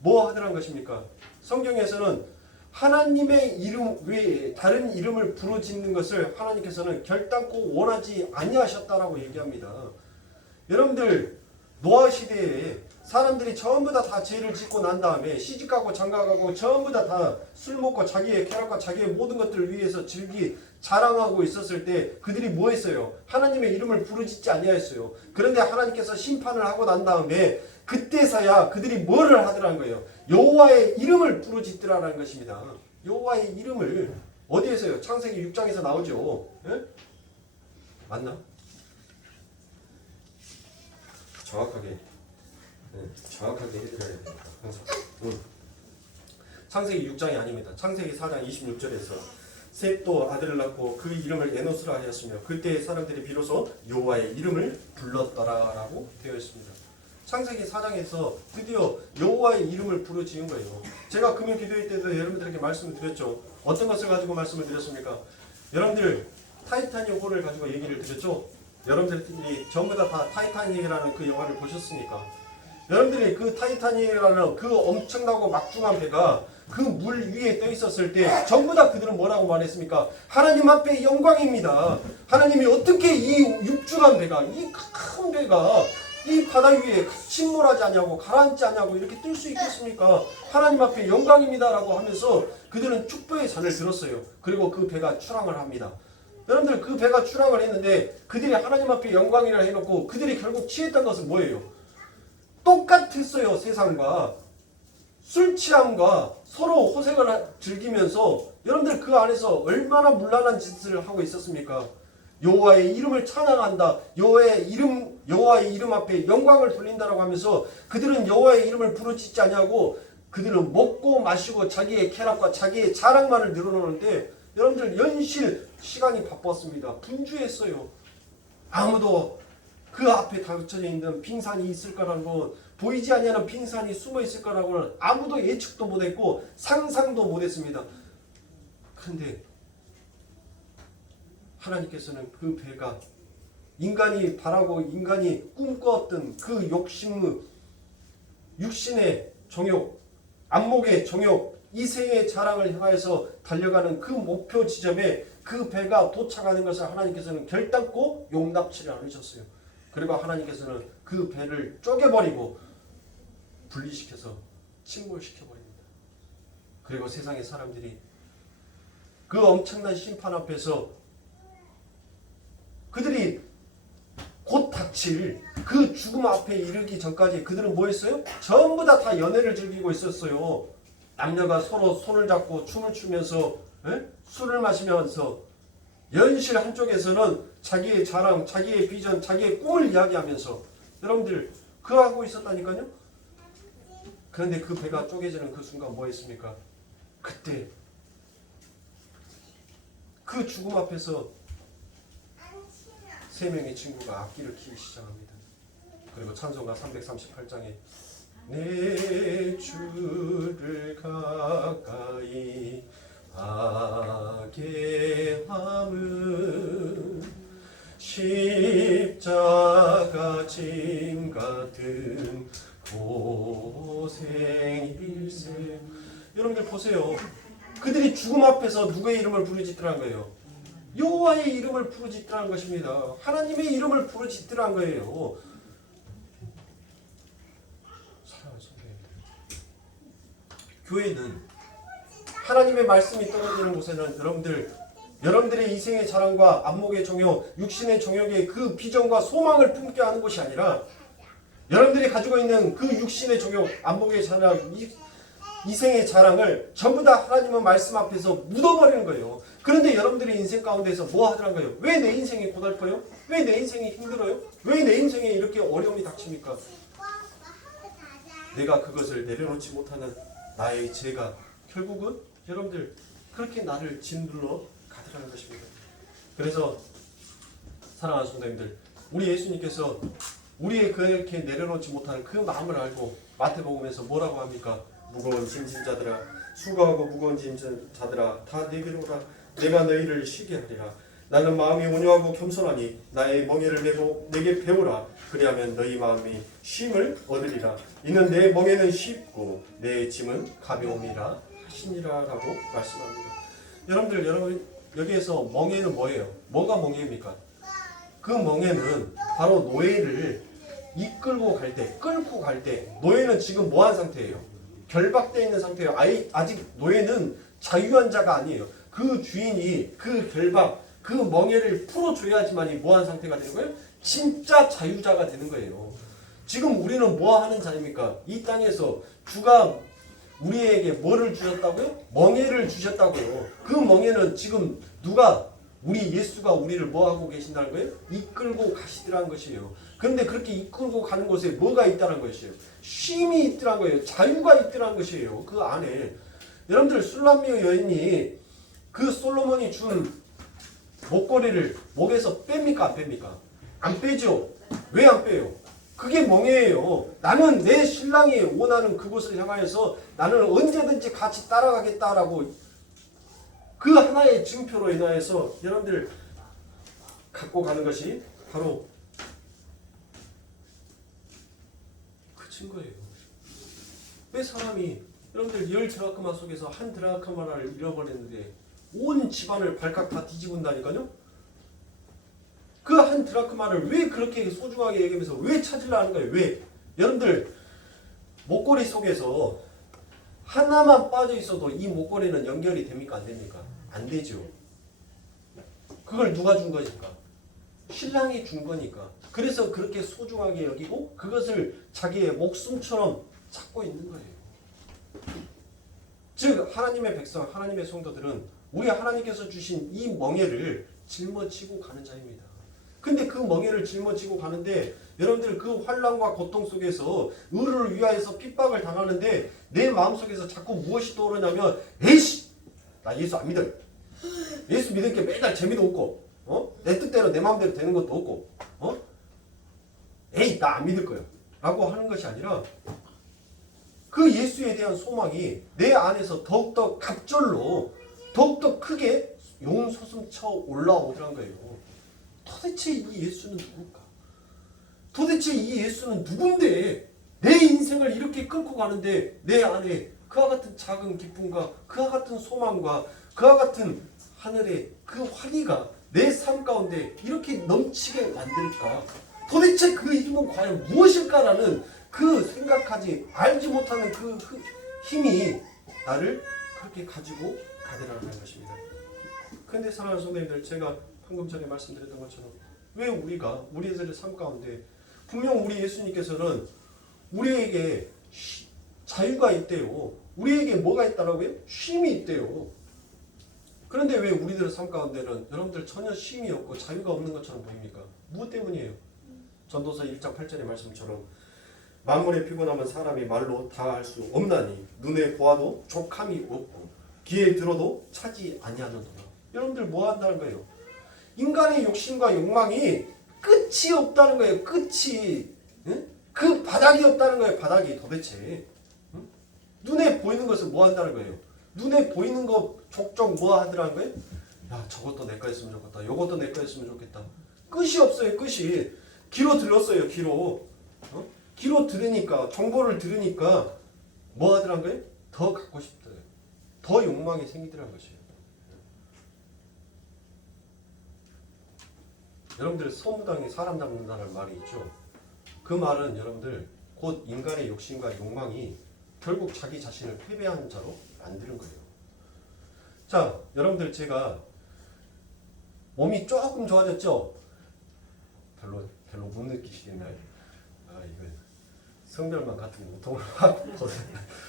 뭐 하더란 것입니까? 성경에서는 하나님의 이름 외에 다른 이름을 부르짖는 것을 하나님께서는 결단코 원하지 아니하셨다라고 얘기합니다. 여러분들 노아 시대에 사람들이 전부 다 죄를 짓고 난 다음에 시집가고 장가가고 전부 다 술 먹고 자기의 쾌락과 자기의 모든 것들을 위해서 즐기 자랑하고 있었을 때 그들이 뭐 했어요? 하나님의 이름을 부르짖지 아니하였어요. 그런데 하나님께서 심판을 하고 난 다음에 그때서야 그들이 뭐를 하더라는 거예요? 여호와의 이름을 부르짖더라는 것입니다. 여호와의 이름을 어디에서요? 창세기 6장에서 나오죠. 에? 맞나? 정확하게 해드려야 됩니다. 항상. 창세기 6장이 아닙니다. 창세기 4장 26절에서 셋도 아들을 낳고 그 이름을 에노스라 하였으며 그때 사람들이 비로소 여호와의 이름을 불렀더라라고 되어 있습니다. 창세기 4장에서 드디어 여호와의 이름을 부르짖은 거예요. 제가 금요 기도회 때도 여러분들에게 말씀을 드렸죠. 어떤 것을 가지고 말씀을 드렸습니까? 여러분들 타이타닉 호를 가지고 얘기를 드렸죠. 여러분들이 전부 다 타이타닉이라는 그 영화를 보셨으니까 여러분들이 그 타이타닉이라는 그 엄청나고 막중한 배가 그 물 위에 떠 있었을 때 전부 다 그들은 뭐라고 말했습니까? 하나님 앞에 영광입니다. 하나님이 어떻게 이 육중한 배가 이 큰 배가 이 바다 위에 침몰하지 않냐고 가라앉지 않냐고 이렇게 뜰 수 있겠습니까? 하나님 앞에 영광입니다라고 하면서 그들은 축복의 잔을 들었어요. 그리고 그 배가 출항을 합니다. 여러분들 그 배가 출항을 했는데 그들이 하나님 앞에 영광이라 해놓고 그들이 결국 취했던 것은 뭐예요? 똑같았어요. 세상과 술 취함과 서로 호색을 즐기면서 여러분들 그 안에서 얼마나 문란한 짓을 하고 있었습니까? 여호와의 이름을 찬양한다. 여호와의 이름 앞에 영광을 돌린다라고 하면서 그들은 여호와의 이름을 부르짖지 아니하고 그들은 먹고 마시고 자기의 쾌락과 자기의 자랑만을 늘어놓는데 여러분들 연실 시간이 바빴습니다. 분주했어요. 아무도 그 앞에 닥쳐져 있는 빙산이 있을 거라는 건 보이지 아니하는 빙산이 숨어 있을 거라고는 아무도 예측도 못했고 상상도 못했습니다. 그런데 하나님께서는 그 배가 인간이 바라고 인간이 꿈꿔왔던 그 욕심의 육신의 정욕, 안목의 정욕, 이생의 자랑을 향해서 달려가는 그 목표 지점에 그 배가 도착하는 것을 하나님께서는 결단코 용납치를 않으셨어요. 그리고 하나님께서는 그 배를 쪼개버리고 분리시켜서 침몰시켜버립니다. 그리고 세상의 사람들이 그 엄청난 심판 앞에서 그들이 곧 닥칠 그 죽음 앞에 이르기 전까지 그들은 뭐 했어요? 전부 다 연애를 즐기고 있었어요. 남녀가 서로 손을 잡고 춤을 추면서 술을 마시면서 연실 한쪽에서는 자기의 자랑, 자기의 비전, 자기의 꿈을 이야기하면서 여러분들 그러고 있었다니까요. 그런데 그 배가 쪼개지는 그 순간 뭐 했습니까? 그때 그 죽음 앞에서 세 명의 친구가 악기를 키우기 시작합니다. 그리고 찬송가 338장에 내 주를 가까이 하게 함은 십자가 짐 같은 고생일세. 여러분들 보세요. 그들이 죽음 앞에서 누구의 이름을 부르짖더란 거예요? 여호와의 이름을 부르짖더란 것입니다. 하나님의 이름을 부르짖더란 거예요. 사랑하는 성도님들, 교회는 하나님의 말씀이 떨어지는 곳에는 여러분들의 이생의 자랑과 안목의 정욕, 육신의 정욕의 그 비전과 소망을 품게 하는 것이 아니라 여러분들이 가지고 있는 그 육신의 정욕, 안목의 자랑, 이생의 자랑을 전부 다 하나님의 말씀 앞에서 묻어버리는 거예요. 그런데 여러분들의 인생 가운데서 뭐 하더란 거예요? 왜 내 인생이 고달퍼요? 왜 내 인생이 힘들어요? 왜 내 인생에 이렇게 어려움이 닥칩니까? 내가 그것을 내려놓지 못하는 나의 죄가 결국은 여러분들 그렇게 나를 짓눌러 가득하는 것입니다. 그래서 사랑하는 성도님들, 우리 예수님께서 우리의 그렇게 내려놓지 못하는 그 마음을 알고 마태복음에서 뭐라고 합니까? 무거운 짐진 자들아, 수고하고 무거운 짐진 자들아, 다 내게로 오라. 내가 너희를 쉬게 하리라. 나는 마음이 온유하고 겸손하니 나의 멍에를 메고 내게 배우라. 그리하면 너희 마음이 쉼을 얻으리라. 이는 내 멍에는 쉽고 내 짐은 가벼움이라 하시니라라고 말씀합니다. 여러분 여기에서 멍에는 뭐예요? 뭐가 멍에입니까? 그 멍에는 바로 노예를 이끌고 갈 때, 끌고 갈 때, 노예는 지금 뭐한 상태예요? 결박되어 있는 상태예요. 아직 노예는 자유한 자가 아니에요. 그 주인이 그 결박, 그 멍에를 풀어줘야지만이 뭐한 상태가 되는 거예요? 진짜 자유자가 되는 거예요. 지금 우리는 뭐 하는 자입니까? 이 땅에서 주가 우리에게 뭐를 주셨다고요? 멍에를 주셨다고요. 그 멍에는 지금 우리 예수가 우리를 뭐 하고 계신다는 거예요? 이끌고 가시더라는 것이에요. 그런데 그렇게 이끌고 가는 곳에 뭐가 있다는 것이에요? 쉼이 있더란 거예요. 자유가 있더란 것이에요. 그 안에. 여러분들 술람미의 여인이 그 솔로몬이 준 목걸이를 목에서 뺍니까? 안 뺍니까? 안 빼죠. 왜 안 빼요? 그게 멍에예요. 나는 내 신랑이 원하는 그곳을 향하여서 나는 언제든지 같이 따라가겠다라고 그 하나의 증표로 인하여서 여러분들 갖고 가는 것이 바로 그 증거예요. 왜 사람이 여러분들 10드라크마 속에서 한 드라크마를 잃어버렸는데 온 집안을 발칵 다 뒤집은다니까요? 그 한 드라크마를 왜 그렇게 소중하게 여기면서 왜 찾으려 하는 거예요? 왜? 여러분들 목걸이 속에서 하나만 빠져 있어도 이 목걸이는 연결이 됩니까? 안 됩니까? 안 되죠. 그걸 누가 준 것일까? 신랑이 준 거니까. 그래서 그렇게 소중하게 여기고 그것을 자기의 목숨처럼 찾고 있는 거예요. 즉 하나님의 백성, 하나님의 성도들은 우리 하나님께서 주신 이 멍에를 짊어지고 가는 자입니다. 근데 그 멍에를 짊어지고 가는데 여러분들 그 환난과 고통 속에서 의를 위하여서 핍박을 당하는데 내 마음속에서 자꾸 무엇이 떠오르냐면 에이씨! 나 예수 안 믿어요. 예수 믿을 게 매달 재미도 없고 내 뜻대로 내 마음대로 되는 것도 없고 에이 나 안 믿을 거야 라고 하는 것이 아니라 그 예수에 대한 소망이 내 안에서 더욱더 갑절로 더욱더 크게 용솟음쳐 올라오더란 거예요. 도대체 이 예수는 누굴까? 도대체 이 예수는 누군데 내 인생을 이렇게 끌고 가는데 내 안에 그와 같은 작은 기쁨과 그와 같은 소망과 그와 같은 하늘의 그 환희가 내 삶 가운데 이렇게 넘치게 만들까? 도대체 그 힘은 과연 무엇일까라는 그 생각하지 알지 못하는 그 힘이 나를 그렇게 가지고 가더라는 것입니다. 그런데 사랑하는 선배님들, 제가 방금 전에 말씀드렸던 것처럼 왜 우리가 우리들의 삶 가운데 분명 우리 예수님께서는 우리에게 자유가 있대요. 우리에게 뭐가 있다라고요? 쉼이 있대요. 그런데 왜 우리들의 삶 가운데는 여러분들 전혀 쉼이 없고 자유가 없는 것처럼 보입니까? 무엇 때문이에요? 전도서 1장 8절의 말씀처럼 만물의 피곤함은 사람이 말로 다 할 수 없나니 눈에 보아도 족함이 없고 귀에 들어도 차지 아니하는도다. 여러분들 뭐 한다는 거예요? 인간의 욕심과 욕망이 끝이 없다는 거예요. 끝이. 응? 그 바닥이 없다는 거예요. 바닥이 도대체. 응? 눈에 보이는 것은 뭐 한다는 거예요? 눈에 보이는 거 족족 뭐 하더라는 거예요? 야, 저것도 내 거였으면 좋겠다. 요것도 내 거였으면 좋겠다. 끝이 없어요. 끝이. 귀로 들었어요. 귀로. 귀로 들으니까, 정보를 들으니까 뭐 하더란 거예요? 더 갖고 싶다. 더 욕망이 생기더란 것이에요. 여러분들 소무당이 사람 잡는다는 말이 있죠. 그 말은 여러분들 곧 인간의 욕심과 욕망이 결국 자기 자신을 패배하는 자로 만드는 거예요. 자, 여러분들 제가 몸이 조금 좋아졌죠? 별로 못 느끼시겠나요? 이거 성별만 같은 우통을 확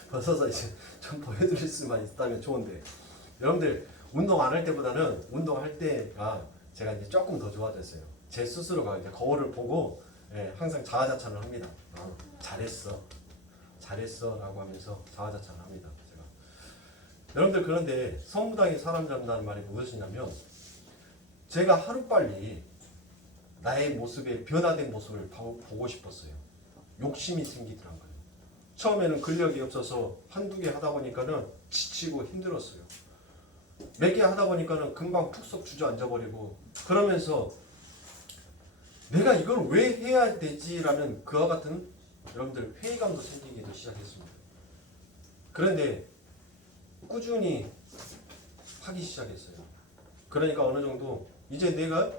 벗어서 이제 좀 보여드릴 수만 있다면 좋은데, 여러분들 운동 안 할 때보다는 운동할 때가 제가 이제 조금 더 좋아졌어요. 제 스스로가 이제 거울을 보고 항상 자아자찬을 합니다. 잘했어라고 하면서 자아자찬을 합니다. 제가. 여러분들 그런데 성무당이 사람 잡는다는 말이 무엇이냐면, 제가 하루빨리 나의 모습에 변화된 모습을 보고 싶었어요. 욕심이 생기더란 거예요. 처음에는 근력이 없어서 한두 개 하다 보니까는 지치고 힘들었어요. 몇 개 하다 보니까는 금방 푹 주저앉아 버리고, 그러면서 내가 이걸 왜 해야 되지라는 그와 같은 여러분들 회의감도 생기기도 시작했습니다. 그런데 꾸준히 하기 시작했어요. 그러니까 어느 정도 이제 내가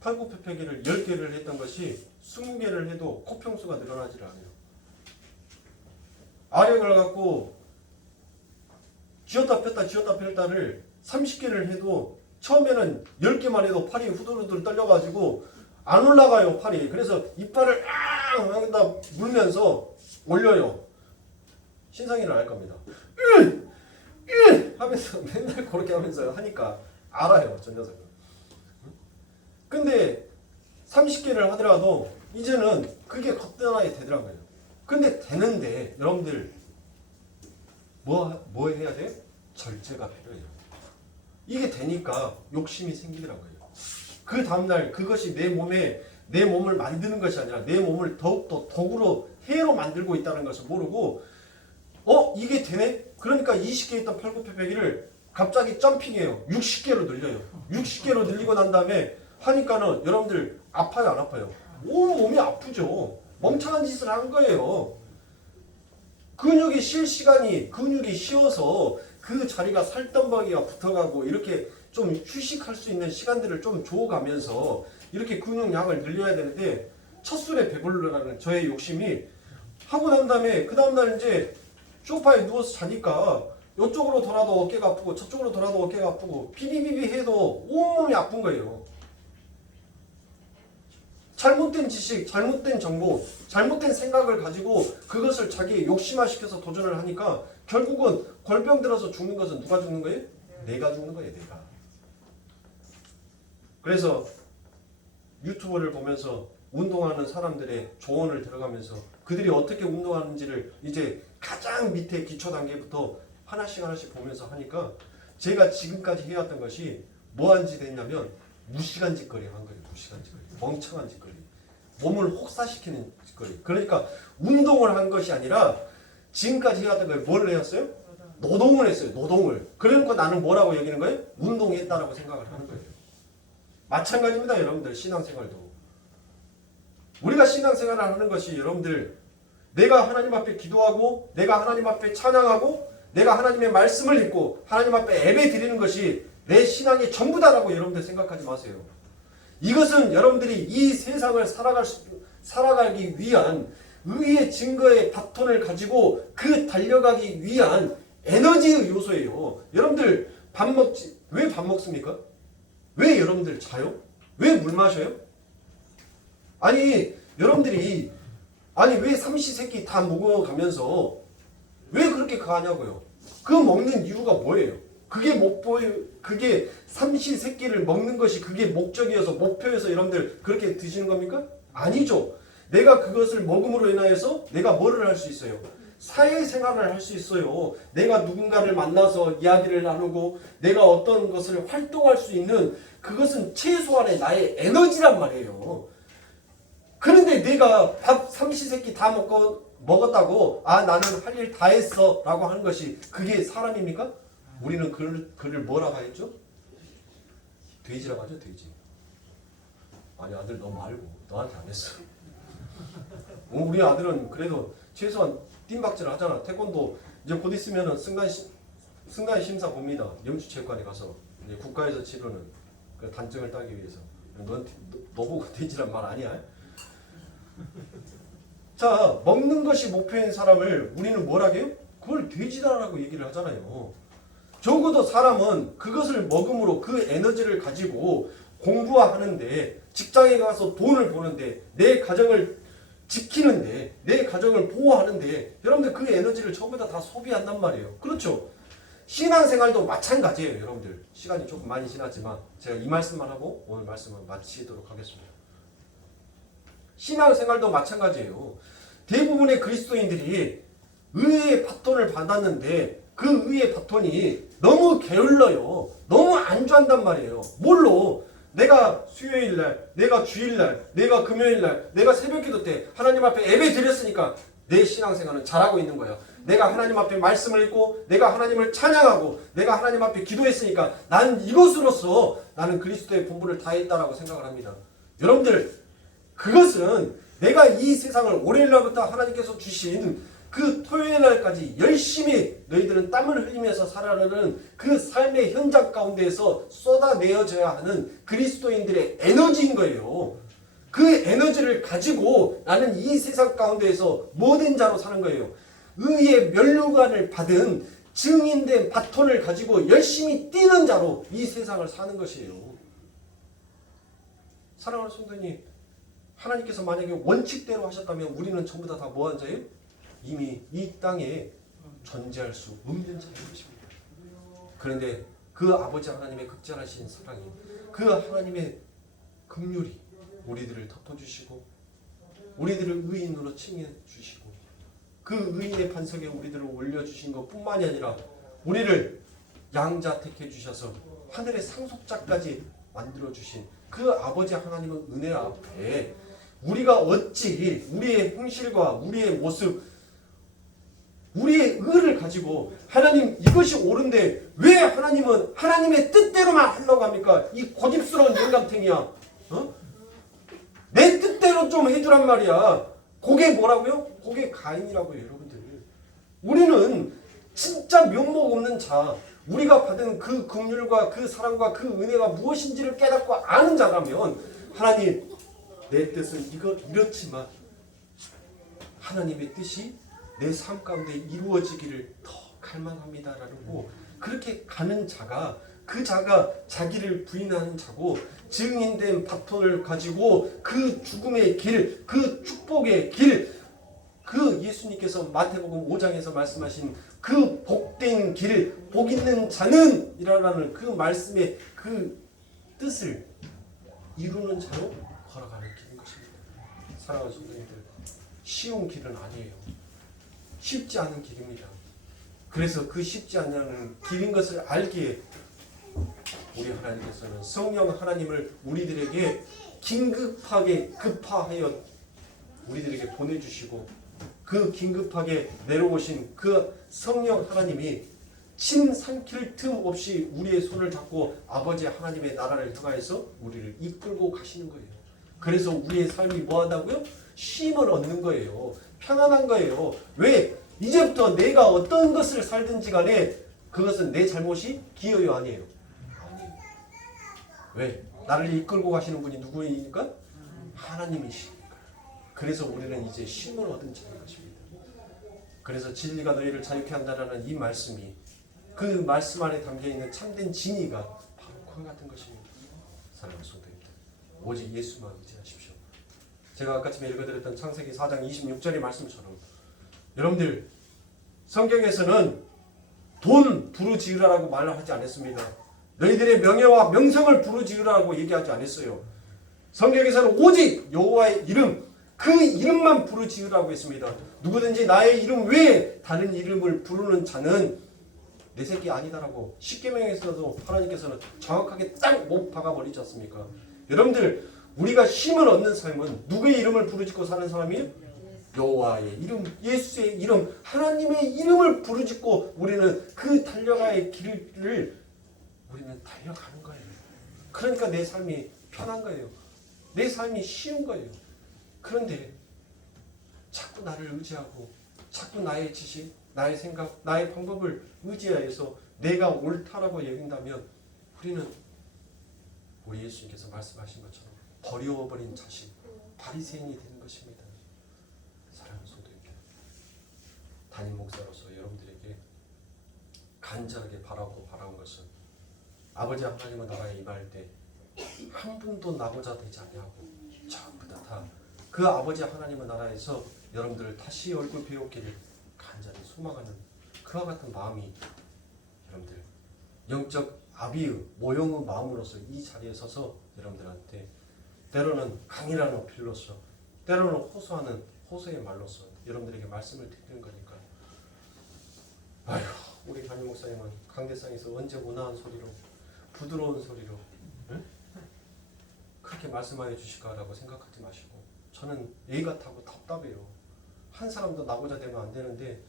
팔굽혀펴기를 10개를 했던 것이 20개를 해도 코평수가 늘어나질 않아요. 아력을 갖고 쥐었다 폈다를 30개를 해도 처음에는 10개만 해도 팔이 후들후들 떨려가지고 안 올라가요, 팔이. 그래서 이빨을 여기다 물면서 올려요. 신상이는 알 겁니다. 하면서 맨날 그렇게 하면서 하니까 알아요, 전 녀석은. 근데 30개를 하더라도 이제는 그게 거뜬하게 되더라고요. 근데 되는데 여러분들 뭐 해야 돼? 절제가 필요해요. 이게 되니까 욕심이 생기더라고요. 그 다음날 그것이 내 몸을 만드는 것이 아니라 내 몸을 더욱더 독으로 해로 만들고 있다는 것을 모르고, 이게 되네? 그러니까 20개 있던 팔굽혀펴기를 갑자기 점핑해요. 60개로 늘려요. 60개로 늘리고 난 다음에 하니까는 여러분들 아파요, 안 아파요? 온 몸이 아프죠. 멍청한 짓을 한 거예요. 근육이 쉬어서 그 자리가 살점박이가 붙어가고 이렇게 좀 휴식할 수 있는 시간들을 좀 줘가면서 이렇게 근육량을 늘려야 되는데, 첫 술에 배부르라는 저의 욕심이 하고 난 다음에 그 다음날 이제 소파에 누워서 자니까 이쪽으로 돌아도 어깨가 아프고 저쪽으로 돌아도 어깨가 아프고 비비비비 해도 온몸이 아픈 거예요. 잘못된 지식, 잘못된 정보, 잘못된 생각을 가지고 그것을 자기 욕심화시켜서 도전을 하니까 결국은 골병 들어서 죽는 것은 누가 죽는 거예요? 내가 죽는 거예요, 내가. 그래서 유튜브를 보면서 운동하는 사람들의 조언을 들어가면서 그들이 어떻게 운동하는지를 이제 가장 밑에 기초 단계부터 하나씩 보면서 하니까 제가 지금까지 해왔던 것이 뭐한 짓 했냐면 무시간 짓거리 한 거예요. 무시간 짓거리. 멍청한 짓거리. 몸을 혹사시키는 짓거리. 그러니까 운동을 한 것이 아니라 지금까지 해왔던 걸 뭘 해왔어요? 노동을 했어요. 노동을. 그러니까 나는 뭐라고 여기는 거예요? 운동했다라고 생각을 하는 거예요. 마찬가지입니다. 여러분들 신앙생활도 우리가 신앙생활을 하는 것이 여러분들 내가 하나님 앞에 기도하고 내가 하나님 앞에 찬양하고 내가 하나님의 말씀을 읽고 하나님 앞에 예배 드리는 것이 내 신앙의 전부다라고 여러분들 생각하지 마세요. 이것은 여러분들이 이 세상을 살아가기 위한 의의 증거의 바톤을 가지고 그 달려가기 위한 에너지의 요소예요. 여러분들 왜 밥 먹습니까? 왜 여러분들 자요? 왜 물 마셔요? 아니 여러분들이 왜 삼시세끼 다 먹어가면서 왜 그렇게 가냐고요? 그 먹는 이유가 뭐예요? 그게 삼시세끼를 먹는 것이 그게 목적이어서 목표여서 여러분들 그렇게 드시는 겁니까? 아니죠. 내가 그것을 먹음으로 인하여서 내가 뭐를 할 수 있어요? 사회생활을 할 수 있어요. 내가 누군가를 만나서 이야기를 나누고 내가 어떤 것을 활동할 수 있는 그것은 최소한의 나의 에너지란 말이에요. 그런데 내가 밥 삼시세끼 다 먹었다고 나는 할 일 다 했어 라고 하는 것이 그게 사람입니까? 우리는 그를 뭐라고 했죠? 돼지라고 하죠. 돼지. 아니 아들 너 말고 너한테 안 했어. 우리 아들은 그래도 최소한 띵박질 하잖아. 태권도 이제 곧 있으면은 승단 심사 봅니다. 영주체육관에 가서 이제 국가에서 치르는 그 단증을 따기 위해서. 너 보고 돼지란 말 아니야? 자, 먹는 것이 목표인 사람을 우리는 뭐라고 해요? 그걸 돼지다라고 얘기를 하잖아요. 적어도 사람은 그것을 먹음으로 그 에너지를 가지고 공부하는데 직장에 가서 돈을 버는데 내 가정을 지키는데 내 가정을 보호하는데 여러분들 그 에너지를 전부 다 소비한단 말이에요. 그렇죠? 신앙생활도 마찬가지예요. 여러분들 시간이 조금 많이 지났지만 제가 이 말씀만 하고 오늘 말씀을 마치도록 하겠습니다. 신앙생활도 마찬가지예요. 대부분의 그리스도인들이 의의 바톤을 받았는데 그 의의 바톤이 너무 게을러요. 너무 안주한단 말이에요. 뭘로? 내가 수요일날, 내가 주일날, 내가 금요일날, 내가 새벽기도 때 하나님 앞에 예배 드렸으니까 내 신앙생활은 잘하고 있는 거예요. 내가 하나님 앞에 말씀을 읽고 내가 하나님을 찬양하고 내가 하나님 앞에 기도했으니까 난 이것으로서 나는 그리스도의 본분을 다했다라고 생각을 합니다. 여러분들 그것은 내가 이 세상을 월요일날부터 하나님께서 주신 그 토요일날까지 열심히 너희들은 땀을 흘리면서 살아가는 그 삶의 현장 가운데에서 쏟아내어져야 하는 그리스도인들의 에너지인 거예요. 그 에너지를 가지고 나는 이 세상 가운데에서 모든 자로 사는 거예요. 의의 면류관을 받은 증인된 바톤을 가지고 열심히 뛰는 자로 이 세상을 사는 것이에요. 사랑하는 성도님, 하나님께서 만약에 원칙대로 하셨다면 우리는 전부 다 뭐한 자예요? 이미 이 땅에 존재할 수 없는 자인 것입니다. 그런데 그 아버지 하나님의 극진하신 사랑이 그 하나님의 긍휼이 우리들을 덮어주시고 우리들을 의인으로 칭해주시고 그 의인의 반석에 우리들을 올려주신 것뿐만이 아니라 우리를 양자택해 주셔서 하늘의 상속자까지 만들어주신 그 아버지 하나님의 은혜 앞에 우리가 어찌 우리의 행실과 우리의 모습 우리의 의를 가지고 하나님 이것이 옳은데 왜 하나님은 하나님의 뜻대로만 하려고 합니까? 이 고집스러운 영감탱이야. 내 뜻대로 좀 해주란 말이야. 그게 뭐라고요? 그게 가인이라고요. 여러분들. 우리는 진짜 면목 없는 자, 우리가 받은 그 긍휼과 그 사랑과 그 은혜가 무엇인지를 깨닫고 아는 자라면 하나님 내 뜻은 이렇지만 하나님의 뜻이 내 삶 가운데 이루어지기를 더 갈망합니다라고 그렇게 가는 자가 그 자가 자기를 부인하는 자고 증인된 바톤을 가지고 그 죽음의 길, 그 축복의 길, 그 예수님께서 마태복음 5장에서 말씀하신 그 복된 길, 복 있는 자는 이라는 그 말씀의 그 뜻을 이루는 자로 걸어가는 길인 것입니다. 사랑하는 성도님들, 쉬운 길은 아니에요. 쉽지 않은 길입니다. 그래서 그 쉽지 않은 길인 것을 알기에 우리 하나님께서는 성령 하나님을 우리들에게 긴급하게 급하여 우리들에게 보내주시고 그 긴급하게 내려오신 그 성령 하나님이 침 삼킬 틈 없이 우리의 손을 잡고 아버지 하나님의 나라를 향하여서 우리를 이끌고 가시는 거예요. 그래서 우리의 삶이 뭐 한다고요? 쉼을 얻는 거예요. 편안한 거예요. 왜? 이제부터 내가 어떤 것을 살든지 간에 그것은 내 잘못이 기여요, 아니에요? 왜? 나를 이끌고 가시는 분이 누구이니까? 하나님이시니까. 그래서 우리는 이제 쉼을 얻은 자인 것입니다. 그래서 진리가 너희를 자유케 한다라는 이 말씀이 그 말씀 안에 담겨있는 참된 진리가 바로 그와 같은 것입니다. 사랑하는 성도님들, 오직 예수만 의지하십시오. 제가 아까쯤에 읽어드렸던 창세기 4장 26절의 말씀처럼 여러분들 성경에서는 돈 부르지으라고 말을 하지 않았습니다. 너희들의 명예와 명성을 부르지으라고 얘기하지 않았어요. 성경에서는 오직 여호와의 이름, 그 이름만 부르지으라고 했습니다. 누구든지 나의 이름 외에 다른 이름을 부르는 자는 내 새끼 아니다라고 십계명에서도 하나님께서는 정확하게 딱 못 박아버리지 않습니까? 여러분들 우리가 힘을 얻는 삶은 누구의 이름을 부르짖고 사는 사람이에요? 여호와의 이름, 예수의 이름, 하나님의 이름을 부르짖고 우리는 그 달려가의 길을 우리는 달려가는 거예요. 그러니까 내 삶이 편한 거예요. 내 삶이 쉬운 거예요. 그런데 자꾸 나를 의지하고 자꾸 나의 지식, 나의 생각, 나의 방법을 의지하여서 내가 옳다라고 여긴다면 우리는 우리 예수님께서 말씀하신 것처럼 버려버린 자신, 바리새인이 되는 것입니다. 사랑하는 성도님들, 담임 목사로서 여러분들에게 간절하게 바라고 바라는 것은 아버지 하나님의 나라에 임할 때 한 분도 나고자 되지 아니하고 전부 다 그 아버지 하나님의 나라에서 여러분들을 다시 얼굴 배우기를 간절히 소망하는 그와 같은 마음이 여러분들 영적 아비의 모형의 마음으로서 이 자리에 서서 여러분들한테 때로는 강이라는 어필로서 때로는 호소하는 호소의 말로서 여러분들에게 말씀을 드리는 거니까 아휴 우리 담임 목사님은 강대상에서 언제 온화한 소리로 부드러운 소리로 응? 그렇게 말씀하여 주실까라고 생각하지 마시고 저는 애 같다고 답답해요. 한 사람도 나고자 되면 안 되는데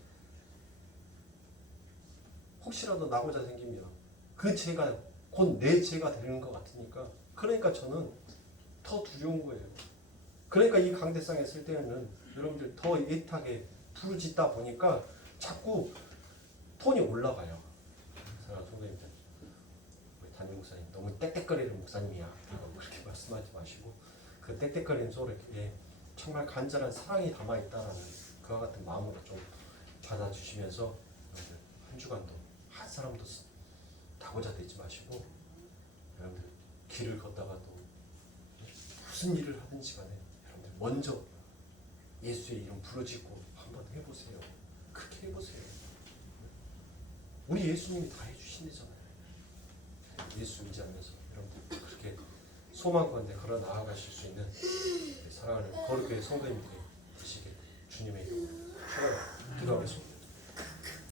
혹시라도 나고자 생기면 그 죄가 곧 내 죄가 되는 것 같으니까 그러니까 저는 더 두려운 거예요. 그러니까 이 강대상에 있을 때는 여러분들 더 애타게 부르짖다 보니까 자꾸 톤이 올라가요. 사랑하는 성도님들, 우리 담임 목사님 너무 땡땡거리는 목사님이야. 그렇게 말씀하지 마시고 그 땡땡거리는 소리에 정말 간절한 사랑이 담아있다라는 그와 같은 마음으로 좀 받아주시면서 한 주간도 한 사람도 나고자 되지 마시고 여러분들 길을 걷다가도 무슨 일을 하든지 간에 여러분들 먼저 예수의 이름 부르짖고 한번 해보세요. 그렇게 해보세요. 우리 예수님이 다 해주신대잖아요. 예수 의지하면서 여러분들 그렇게 소망 가운데 걸어 나아가실 수 있는 사랑하는 거룩의 성도님들이 되시길 주님의 이름으로 축원합니다. 기도하겠습니다.